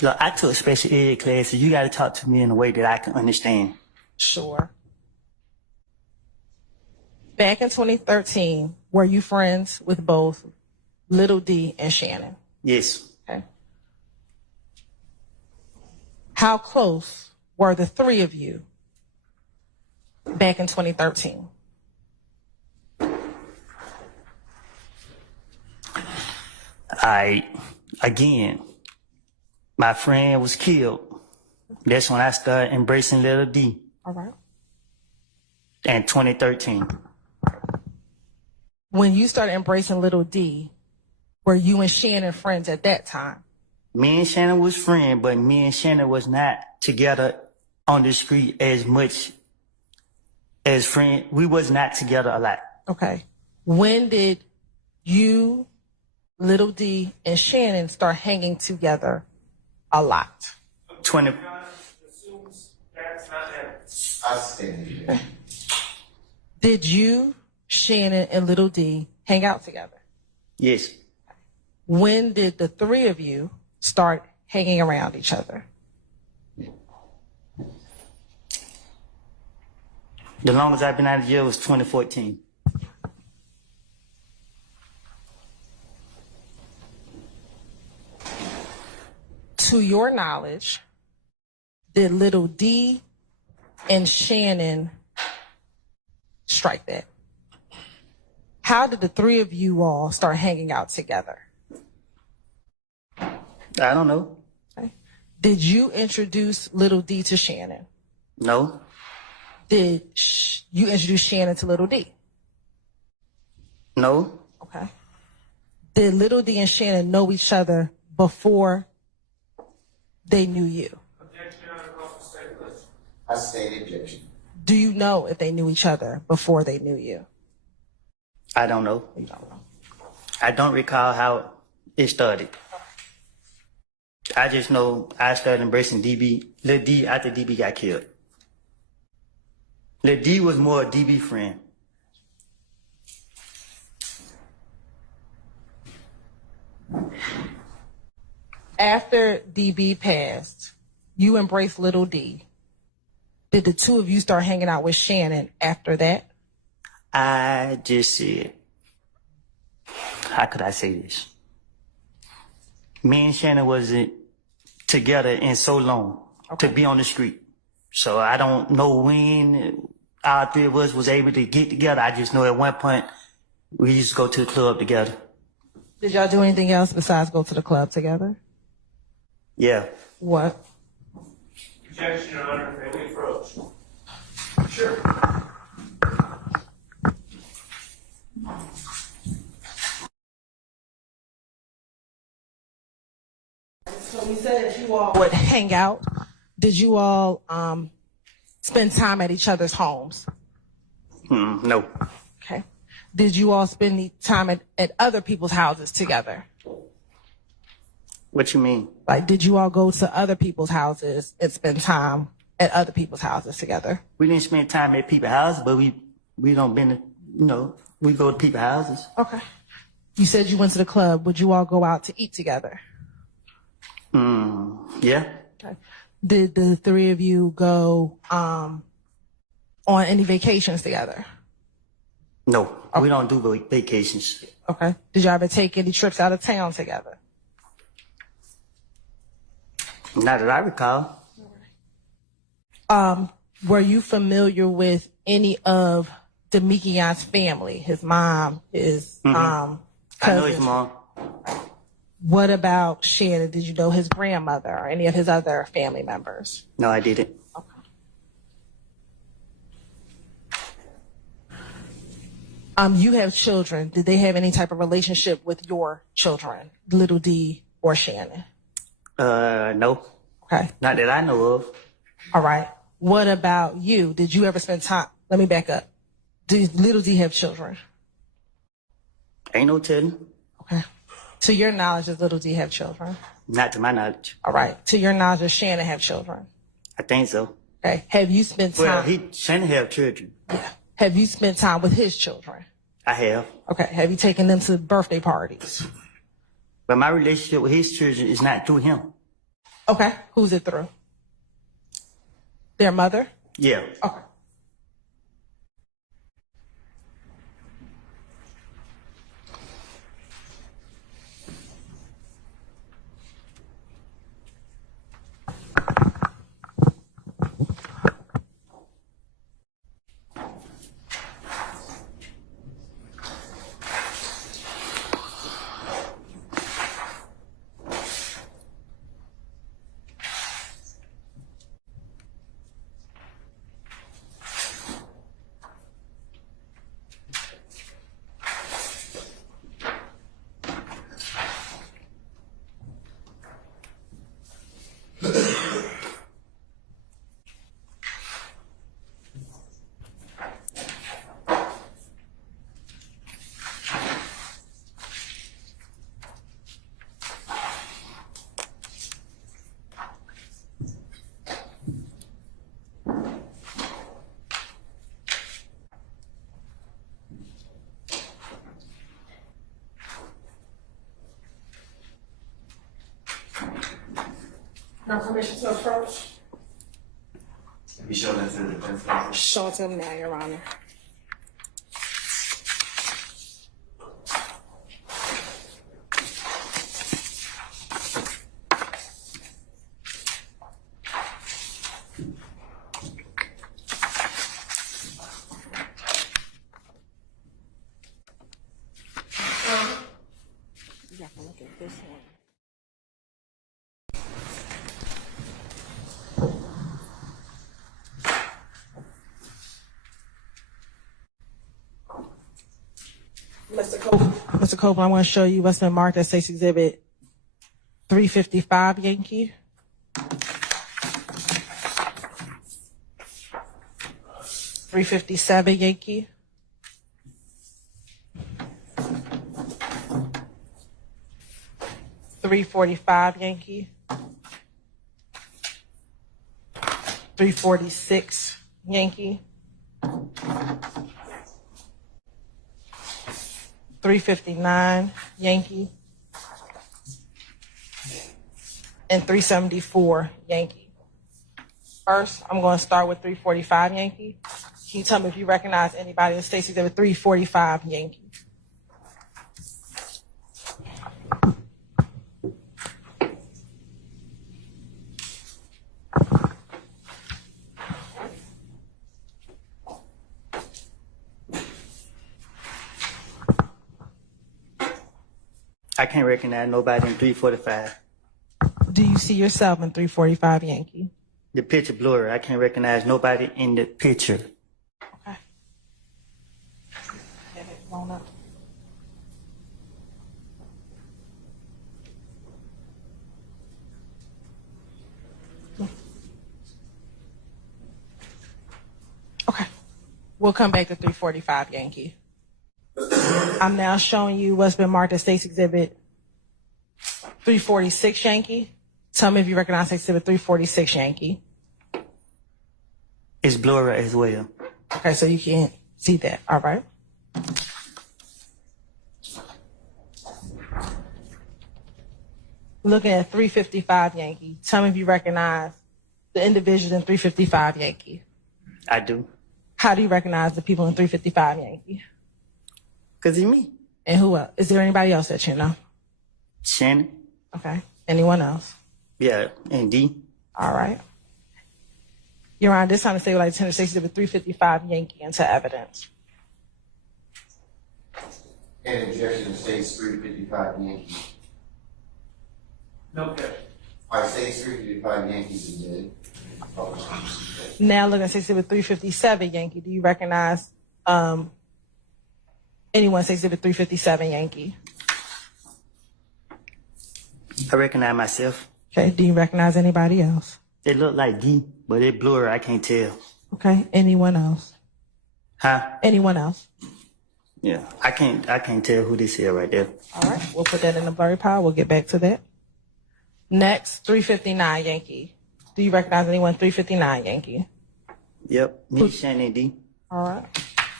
Look, I took special ed classes. You got to talk to me in a way that I can understand. Sure. Back in 2013, were you friends with both Little D and Shannon? Yes. Okay. How close were the three of you back in 2013? Again, my friend was killed. That's when I started embracing Little D. All right. In 2013. When you started embracing Little D, were you and Shannon friends at that time? Me and Shannon was friends, but me and Shannon was not together on the street as much as friends. We was not together a lot. Okay. When did you, Little D, and Shannon start hanging together a lot? 20. Assumes that's not it. I stand. Did you, Shannon, and Little D hang out together? Yes. When did the three of you start hanging around each other? The longest I've been out of jail was 2014. To your knowledge, did Little D and Shannon strike that? How did the three of you all start hanging out together? I don't know. Okay. Did you introduce Little D to Shannon? No. Did you introduce Shannon to Little D? No. Okay. Did Little D and Shannon know each other before they knew you? Objection, Your Honor, calls for speculation. I stand objection. Do you know if they knew each other before they knew you? I don't know. You don't know. I don't recall how it started. I just know I started embracing DB, Lil D, after DB got killed. Lil D was more a DB friend. After DB passed, you embraced Little D. Did the two of you start hanging out with Shannon after that? I just said, how could I say this? Me and Shannon wasn't together in so long to be on the street. So I don't know when our three of us was able to get together. I just know at one point we used to go to the club together. Did y'all do anything else besides go to the club together? Yeah. What? Objection, Your Honor, may we approach? Sure. So you said that you all would hang out. Did you all spend time at each other's homes? No. Okay. Did you all spend the time at other people's houses together? What you mean? Like, did you all go to other people's houses and spend time at other people's houses together? We didn't spend time at people's houses, but we don't been, we go to people's houses. Okay. You said you went to the club. Would you all go out to eat together? Yeah. Okay. Did the three of you go on any vacations together? No, we don't do vacations. Okay. Did you ever take any trips out of town together? Not that I recall. Were you familiar with any of Demikion's family? His mom, his I know his cousins? mom. What about Shannon? Did you know his grandmother or any of his other family members? No, I didn't. You have children. Did they have any type of relationship with your children, Little D or Shannon? No. Okay. Not that I know of. All right. What about you? Did you ever spend time? Let me back up. Did Little D have children? Ain't no telling. Okay. To your knowledge, does Little D have children? Not to my knowledge. All right. To your knowledge, does Shannon have children? I think so. Okay. Have you spent time? Well, Shannon have children. Yeah. Have you spent time with his children? I have. Okay. Have you taken them to birthday parties? But my relationship with his children is not through him. Okay. Who's it through? Their mother? Yeah. Okay. No permission to approach? You show that to the defense counsel? Show it to him now, Your Honor. You have to look at this one. Mr. Copeland, I want to show you what's been marked as State's Exhibit 355 Yankee. 357 Yankee. 345 Yankee. 346 Yankee. 359 Yankee. And 374 Yankee. First, I'm going to start with 345 Yankee. Can you tell me if you recognize anybody in State's Exhibit 345 Yankee? I can't recognize nobody in 345. Do you see yourself in 345 Yankee? The picture blurry. I can't recognize nobody in the picture. Okay. Have it blown up. Okay. We'll come back to 345 Yankee. I'm now showing you what's been marked as State's Exhibit 346 Yankee. Tell me if you recognize State's Exhibit 346 Yankee. It's blurry as well. Okay, so you can't see that. All right. Looking at 355 Yankee. Tell me if you recognize the individuals in 355 Yankee. I do. How do you recognize the people in 355 Yankee? Because it's me. And who else? Is there anybody else that you know? Shannon. Okay. Anyone else? Yeah, and D. All right. Your Honor, this time the state would like to tender State's Exhibit 355 Yankee into evidence. And objection states 355 Yankee. No objection. All right, states 355 Yankees admitted. Now looking at State's Exhibit 357 Yankee, do you recognize anyone in State's Exhibit 357 Yankee? I recognize myself. Okay. Do you recognize anybody else? They look like D, but they blurry. I can't tell. Okay. Anyone else? Huh? Anyone else? Yeah, I can't tell who this is right there. All right, we'll put that in the blurry pile. We'll get back to that. Next, 359 Yankee. Do you recognize anyone 359 Yankee? Yep, me, Shannon D. All right.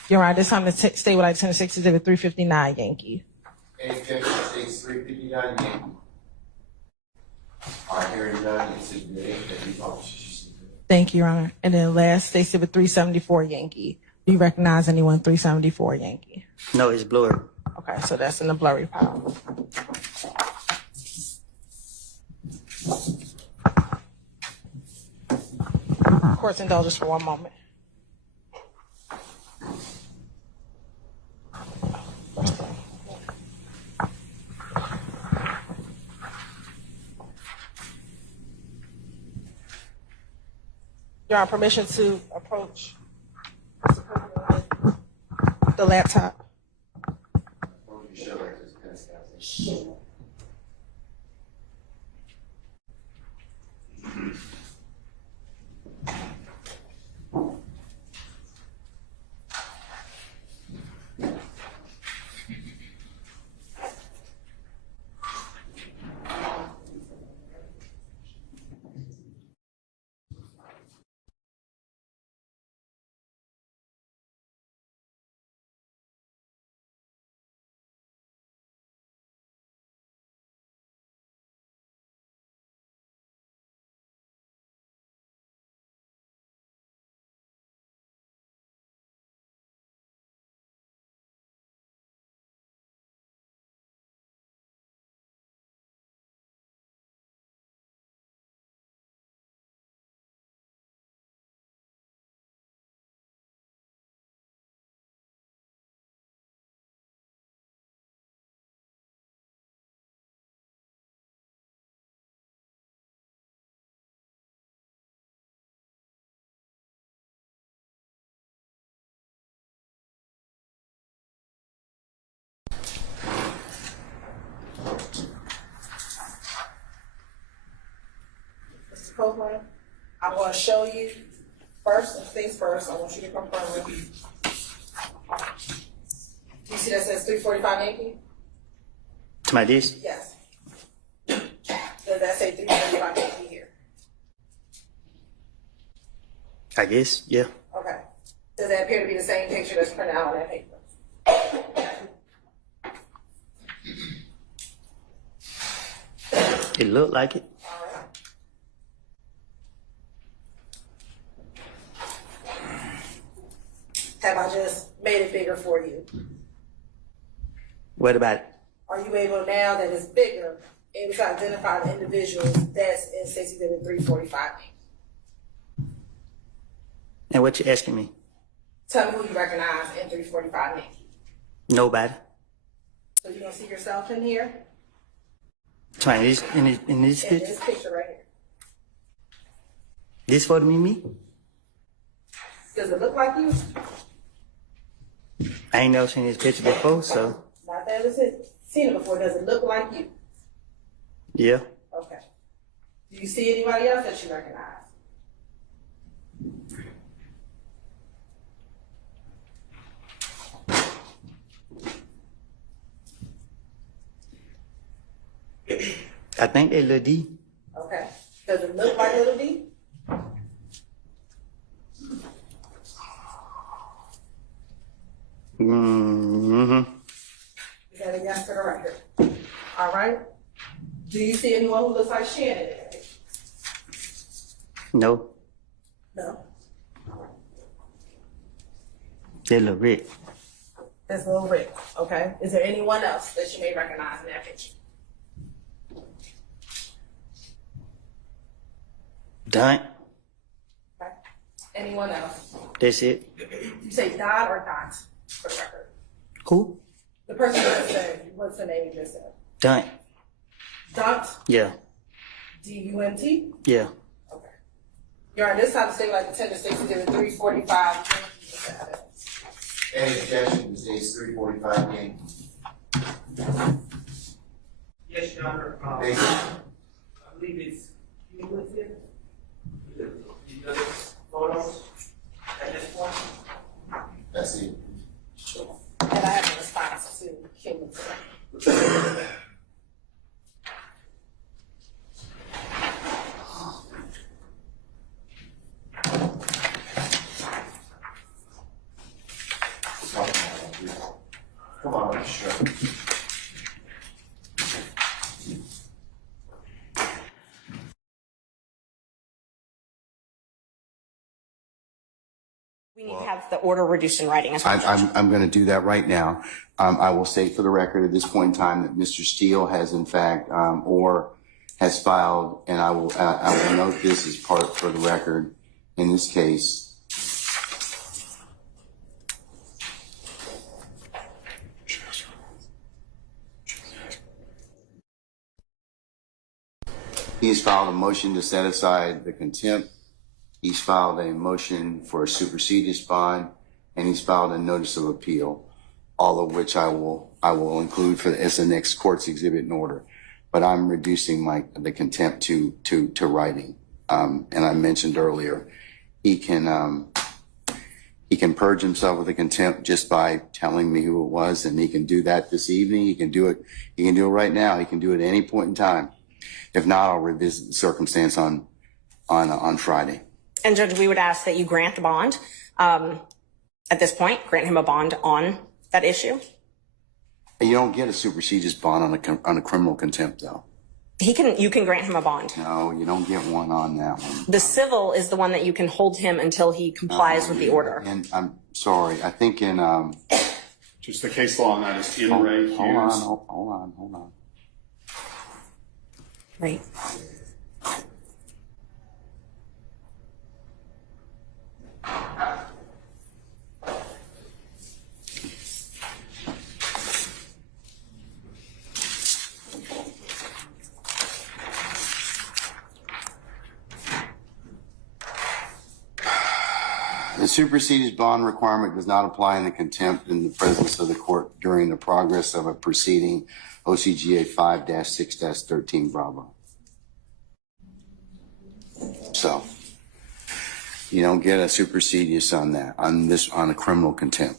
You're right. This time to stay with I-10-6 Exhibit 359 Yankee. Any objection to case 359 Yankee? All right, hearing none, it's admitted that the officers. Thank you, Your Honor. And then last, stay Exhibit 374 Yankee. Do you recognize anyone 374 Yankee? No, it's blurry. Okay, so that's in the blurry pile. Court's indulgence for one moment. Your Honor, permission to approach the laptop. Mr. Copeland, I'm going to show you first things first. I want you to confirm with me. Do you see that says 345 Yankee? To my dish? Yes. Does that say 345 Yankee here? I guess, yeah. Okay. Does that appear to be the same picture that's printed out on that paper? It looked like it. All right. Have I just made it bigger for you? What about it? Are you able now that it's bigger, able to identify the individuals that's in 67-345? And what you asking me? Tell me who you recognize in 345 Yankee. Nobody. So you don't see yourself in here? To my dish, in this In picture? this picture right here. This photo me? Does it look like you? I ain't never seen this picture before, so Not that I've seen it before. Does it look like you? yeah. Okay. Do you see anybody else that you recognize? I think they Lil D. Okay. Does it look like Little D? Mm-hmm. Is that a yes for the record? All right. Do you see anyone who looks like Shannon? No. No. They Lil Rick. That's Lil Rick. Okay. Is there anyone else that you may recognize in that picture? Done. Okay. Anyone else? That's it. You say Don or Dot for the record? Who? The person that said, what's the name you just said? Done. Dot? Yeah. D-U-N-T? Yeah. Okay. You're on this side of the state like the 10 to 60 to 345. Any objection to case 345 Yankee? Yes, Your Honor. Thank you. I believe it's cumulative. The other photos at this point. That's it. And I have Come on, sure. We need to have the order reduced in writing as well. I'm going to do that right now. I will say for the record at this point in time that Mr. Steele has in fact, or has filed, and I will note this as part for the record in this case. He's filed a motion to set aside the contempt. He's filed a motion for a supersedious bond, and he's filed a notice of appeal, all of which I will include as the next court's exhibit in order. But I'm reducing the contempt to writing. And I mentioned earlier, he can purge himself of the contempt just by telling me who it was, and he can do that this evening. He can do it right now. He can do it at any point in time. If not, I'll revisit the circumstance on Friday. And Judge, we would ask that you grant a bond. At this point, grant him a bond on that issue. You don't get a supersedious bond on a criminal contempt, though. You can grant him a bond. No, you don't get one on that one. The civil is the one that you can hold him until he complies with the order. And I'm sorry, I think in just the case law on that is in Ray Hughes. Hold on. Right. The superseded bond requirement does not apply in the contempt in the presence of the court during the progress of a proceeding, OCGA 5-6-13 Bravo. So you don't get a supersedious on that, on a criminal contempt,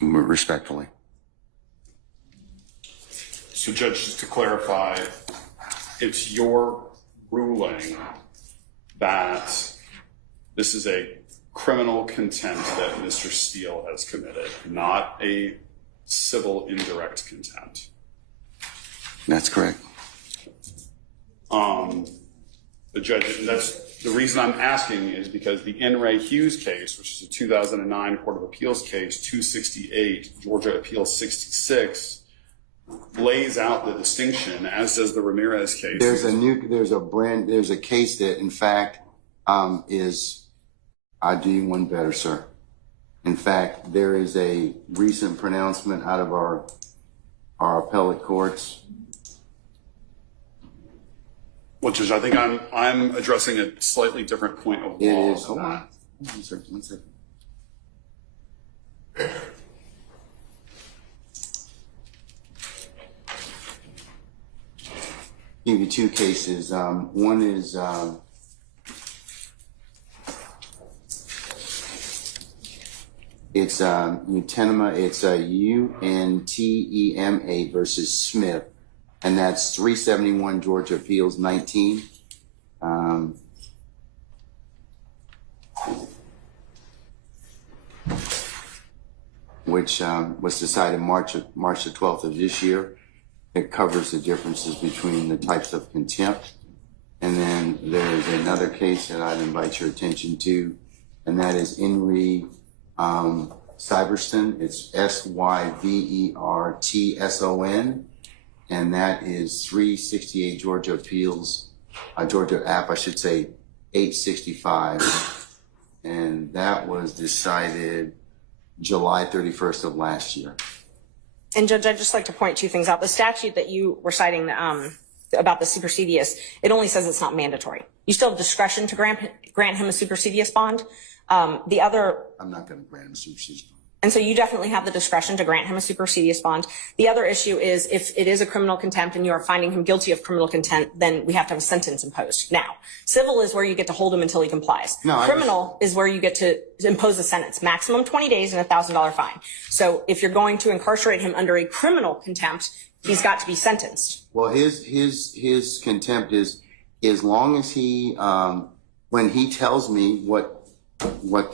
respectfully. So Judge, just to clarify, it's your ruling that this is a criminal contempt that Mr. Steele has committed, not a civil indirect contempt. That's correct. The judge, that's the reason I'm asking is because the N. Ray Hughes case, which is a 2009 Court of Appeals case, 268, Georgia Appeal 66, lays out the distinction, as does the Ramirez case. There's a case that in fact is, I'll do you one better, sir. In fact, there is a recent pronouncement out of our appellate courts. Well, Judge, I think I'm addressing a slightly different point of law. It is. Hold on. One second. Give you two cases. One is it's Untema. It's UNTEMA versus Smith. And that's 371 Georgia Appeals 19. Which was decided March the 12th of this year. It covers the differences between the types of contempt. And then there's another case that I'd invite your attention to, and that is Henry Syverson. It's SYVERTSON. And that is 368 Georgia Appeals, Georgia App, I should say, 865. And that was decided July 31st of last year. And Judge, I'd just like to point two things out. The statute that you were citing about the supersedious, it only says it's not mandatory. You still have discretion to grant him a supersedious bond. I'm not going to grant him a supersedious bond. And so you definitely have the discretion to grant him a supersedious bond. The other issue is if it is a criminal contempt and you are finding him guilty of criminal contempt, then we have to have a sentence imposed. Now, civil is where you get to hold him until he complies. Criminal is where you get to impose a sentence, maximum 20 days and $1,000 fine. So if you're going to incarcerate him under a criminal contempt, he's got to be sentenced. Well, his contempt is as long as he, when he tells me what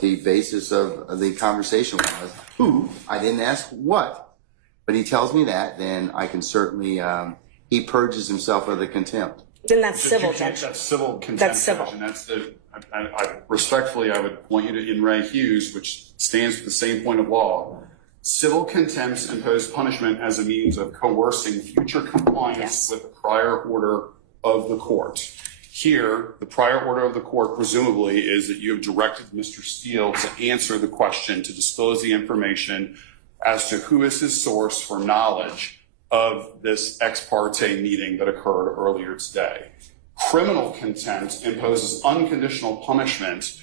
the basis of the conversation was, who, I didn't ask what. but he tells me that, then I can certainly, he purges himself of the contempt. Then that's civil, Judge. Judge. That's civil contempt. That's civil. Judge, and that's respectfully, I would point you to In Re Hughes, which stands for the same point of law. Civil contempts impose punishment as a means of coercing future compliance with the prior order of the court. Here, the prior order of the court presumably is that you have directed Mr. Steele to answer the question, to disclose the information as to who is his source for knowledge of this ex parte meeting that occurred earlier today. Criminal contempt imposes unconditional punishment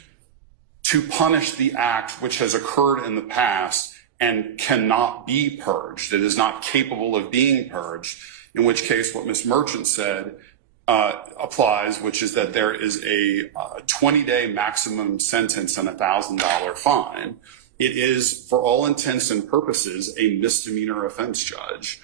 to punish the act which has occurred in the past and cannot be purged. It is not capable of being purged, in which case what Ms. Merchant said applies, which is that there is a 20-day maximum sentence and $1,000 fine. It is, for all intents and purposes, a misdemeanor offense, Judge,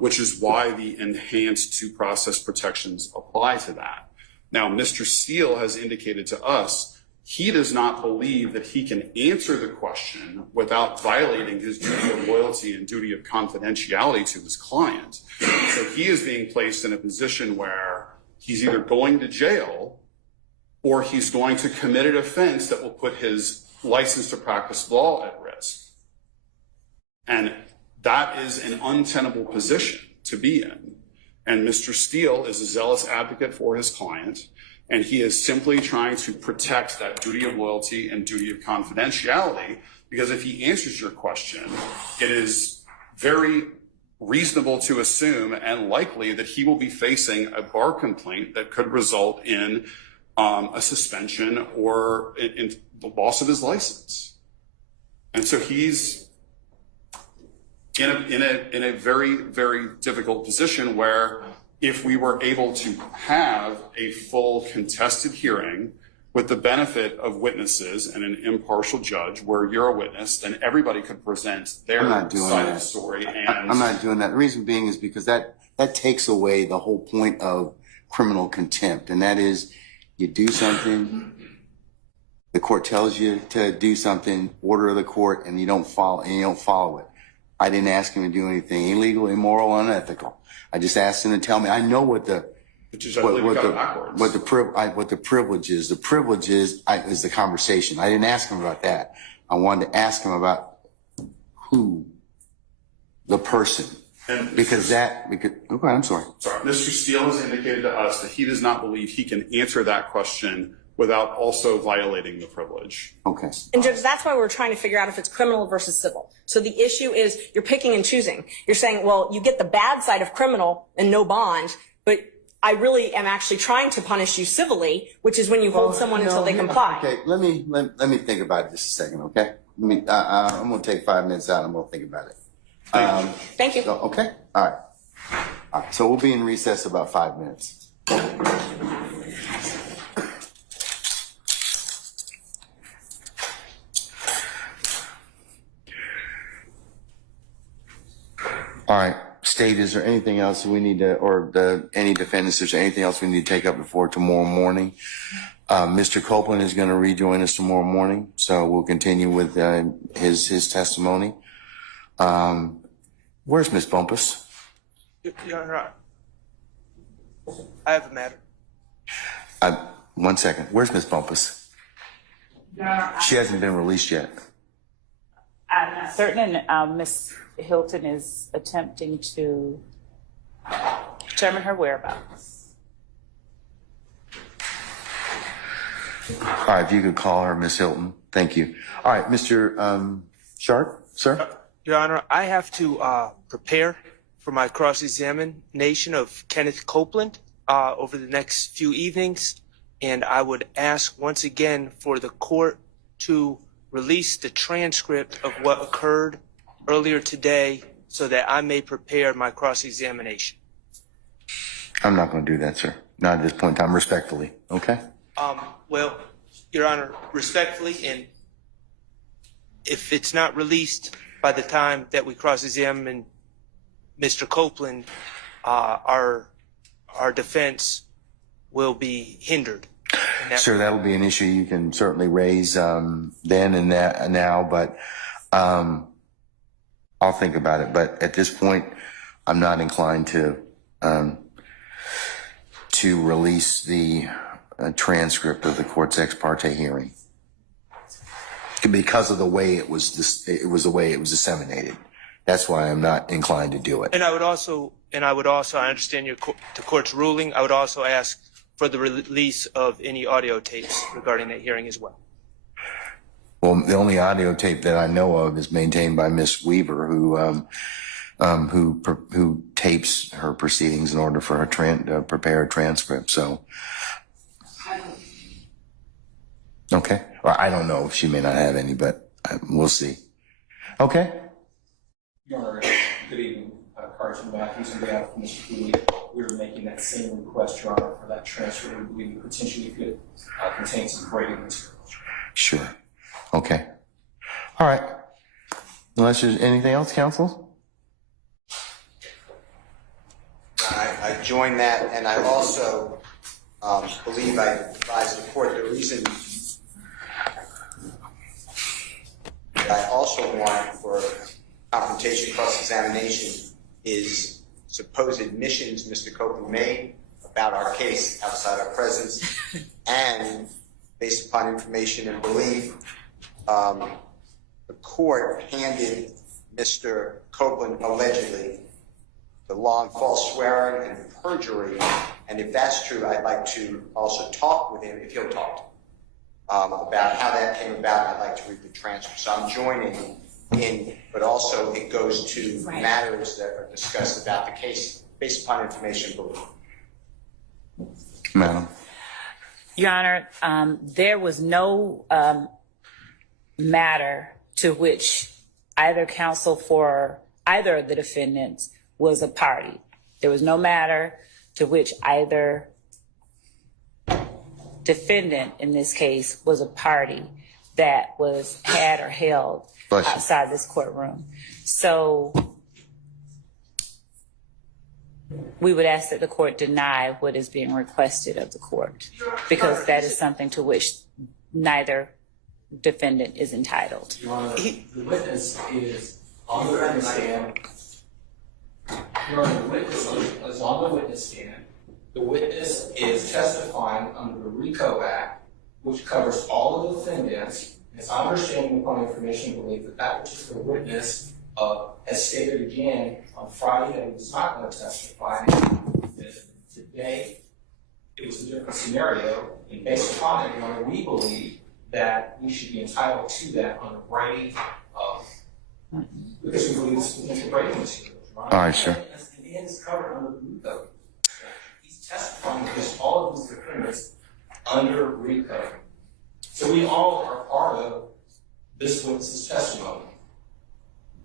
which is why the enhanced due process protections apply to that. Now, Mr. Steele has indicated to us he does not believe that he can answer the question without violating his duty of loyalty and duty of confidentiality to his client. So he is being placed in a position where he's either going to jail or he's going to commit an offense that will put his license to practice law at risk. And that is an untenable position to be in. And Mr. Steele is a zealous advocate for his client, and he is simply trying to protect that duty of loyalty and duty of confidentiality, because if he answers your question, it is very reasonable to assume and likely that he will be facing a bar complaint that could result in a suspension or in the loss of his license. And so he's in a very, very difficult position where if we were able to have a full contested hearing with the benefit of witnesses and an impartial judge where you're a witness, then everybody could present their side of the story. And I'm not doing that. The reason being is because that takes away the whole point of criminal contempt. And that is, you do something, the court tells you to do something, order of the court, and you don't follow it. I didn't ask him to do anything illegal, immoral, unethical. I just asked him to tell me. I know what the privilege is. The privilege is the conversation. I didn't ask him about that. I wanted to ask him about who, the person, okay, I'm sorry. Sorry, Mr. Steele has indicated to us that he does not believe he can answer that question without also violating the privilege. Okay. And Judge, that's why we're trying to figure out if it's criminal versus civil. So the issue is you're picking and choosing. You're saying, well, you get the bad side of criminal and no bond, but I really am actually trying to punish you civilly, which is when you hold someone until they comply. Okay, let me think about it just a second, okay? I'm going to take 5 minutes out and I'm going to think about it. Thank you. Okay? All right. So we'll be in recess about 5 minutes. All right, State, is there anything else we need to, any defendants, is there anything else we need to take up before tomorrow morning? Mr. Copeland is going to rejoin us tomorrow morning, so we'll continue with his testimony. Where's Miss Bumpus? Your Honor, I have a matter. 1 second. Where's Miss Bumpus? She hasn't been released yet. I'm not certain, and Miss Hilton is attempting to determine her whereabouts. All right, if you could call her Miss Hilton. Thank you. All right, Mr. Sharp, sir? Your Honor, I have to prepare for my cross-examination of Kenneth Copeland over the next few evenings, and I would ask once again for the court to release the transcript of what occurred earlier today so that I may prepare my cross-examination. I'm not going to do that, sir. Not at this point in time, respectfully, okay? Well, Your Honor, respectfully, and if it's not released by the time that we cross-examine Mr. Copeland, our defense will be hindered. Sir, that'll be an issue you can certainly raise then and now, but I'll think about it. But at this point, I'm not inclined to release the transcript of the court's ex parte hearing because of the way it was the way it was disseminated. That's why I'm not inclined to do it. And I would also, I understand the court's ruling. I would also ask for the release of any audio tapes regarding that hearing as well. Well, the only audio tape that I know of is maintained by Miss Weaver, who tapes her proceedings in order for her prepare a transcript. So, okay. Well, I don't know. She may not have any, but we'll see. Okay. Your Honor, good evening. Carson Matthews on behalf of Mr. Cooley. We were making that same request, Your Honor, for that transfer. We believe it potentially could contain some grading material. Sure. Okay. All right. Unless there's anything else, counsel? I join that, and I also believe I advised the court the reason that I also want for confrontation cross-examination is supposed admissions Mr. Copeland made about our case outside our presence, and based upon information and belief, the court handed Mr. Copeland allegedly the long false swearing and perjury, and if that's true, I'd like to also talk with him, if he'll talk, about how that came about. I'd like to read the transcript. So I'm joining in, but also it goes to matters that are discussed about the case based upon information and belief. Madam. Your Honor, there was no matter to which either counsel for either of the defendants was a party. There was no matter to which either defendant in this case was a party that was had or held outside this courtroom. So we would ask that the court deny what is being requested of the court, because that is something to which neither defendant is entitled. Your Honor, the witness is on the witness stand. Your Honor, the witness is on the witness stand. The witness is testifying under the RICO Act, which covers all of the defendants. It's our understanding upon information and belief that that particular witness has stated again on Friday that he was not going to testify. Today, it was a different scenario, and based upon it, Your Honor, we believe that we should be entitled to that on the Brady, because we believe it's potential Brady material. All right, sir. And it is covered under the RICO. He's testifying against all of these defendants under RICO. So we all are part of this witness's testimony.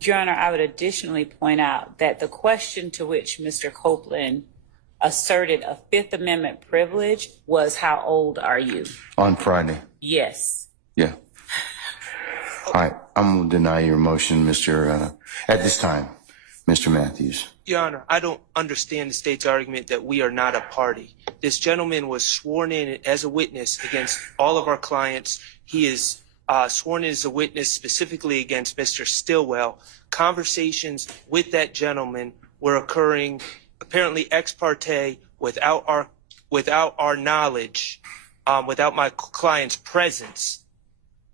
Your Honor, I would additionally point out that the question to which Mr. Copeland asserted a Fifth Amendment privilege was, how old are you? On Friday. Yes. Yeah. All right. I'm going to deny your motion, at this time, Mr. Matthews. Your Honor, I don't understand the state's argument that we are not a party. This gentleman was sworn in as a witness against all of our clients. He is sworn in as a witness specifically against Mr. Stillwell. Conversations with that gentleman were occurring apparently ex parte without our knowledge, without my client's presence.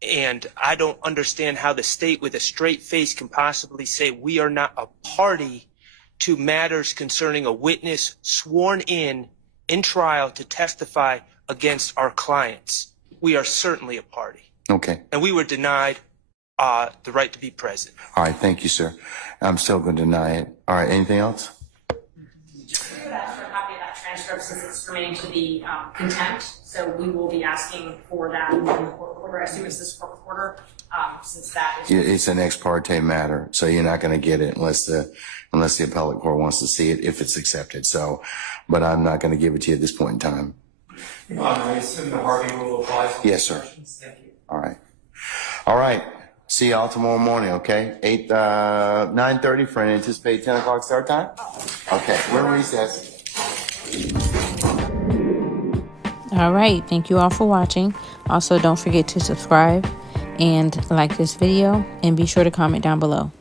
And I don't understand how the state with a straight face can possibly say we are not a party to matters concerning a witness sworn in trial to testify against our clients. We are certainly a party. Okay. And we were denied the right to be present. All right. Thank you, sir. I'm still going to deny it. All right. Anything else? We would ask for a copy of that transcript since it's germane to the contempt. So we will be asking for that in the court order. I assume it's this court order, since that is. It's an ex parte matter, so you're not going to get it unless the appellate court wants to see it, if it's accepted. So, but I'm not going to give it to you at this point in time. I assume the Harvey rule applies. Yes, sir. Thank you. All right. All right. See y'all tomorrow morning, okay? 9:30 for an anticipated 10 o'clock start time? Okay, we're recessed. All right. Thank you all for watching. Also, don't forget to subscribe and like this video, and be sure to comment down below.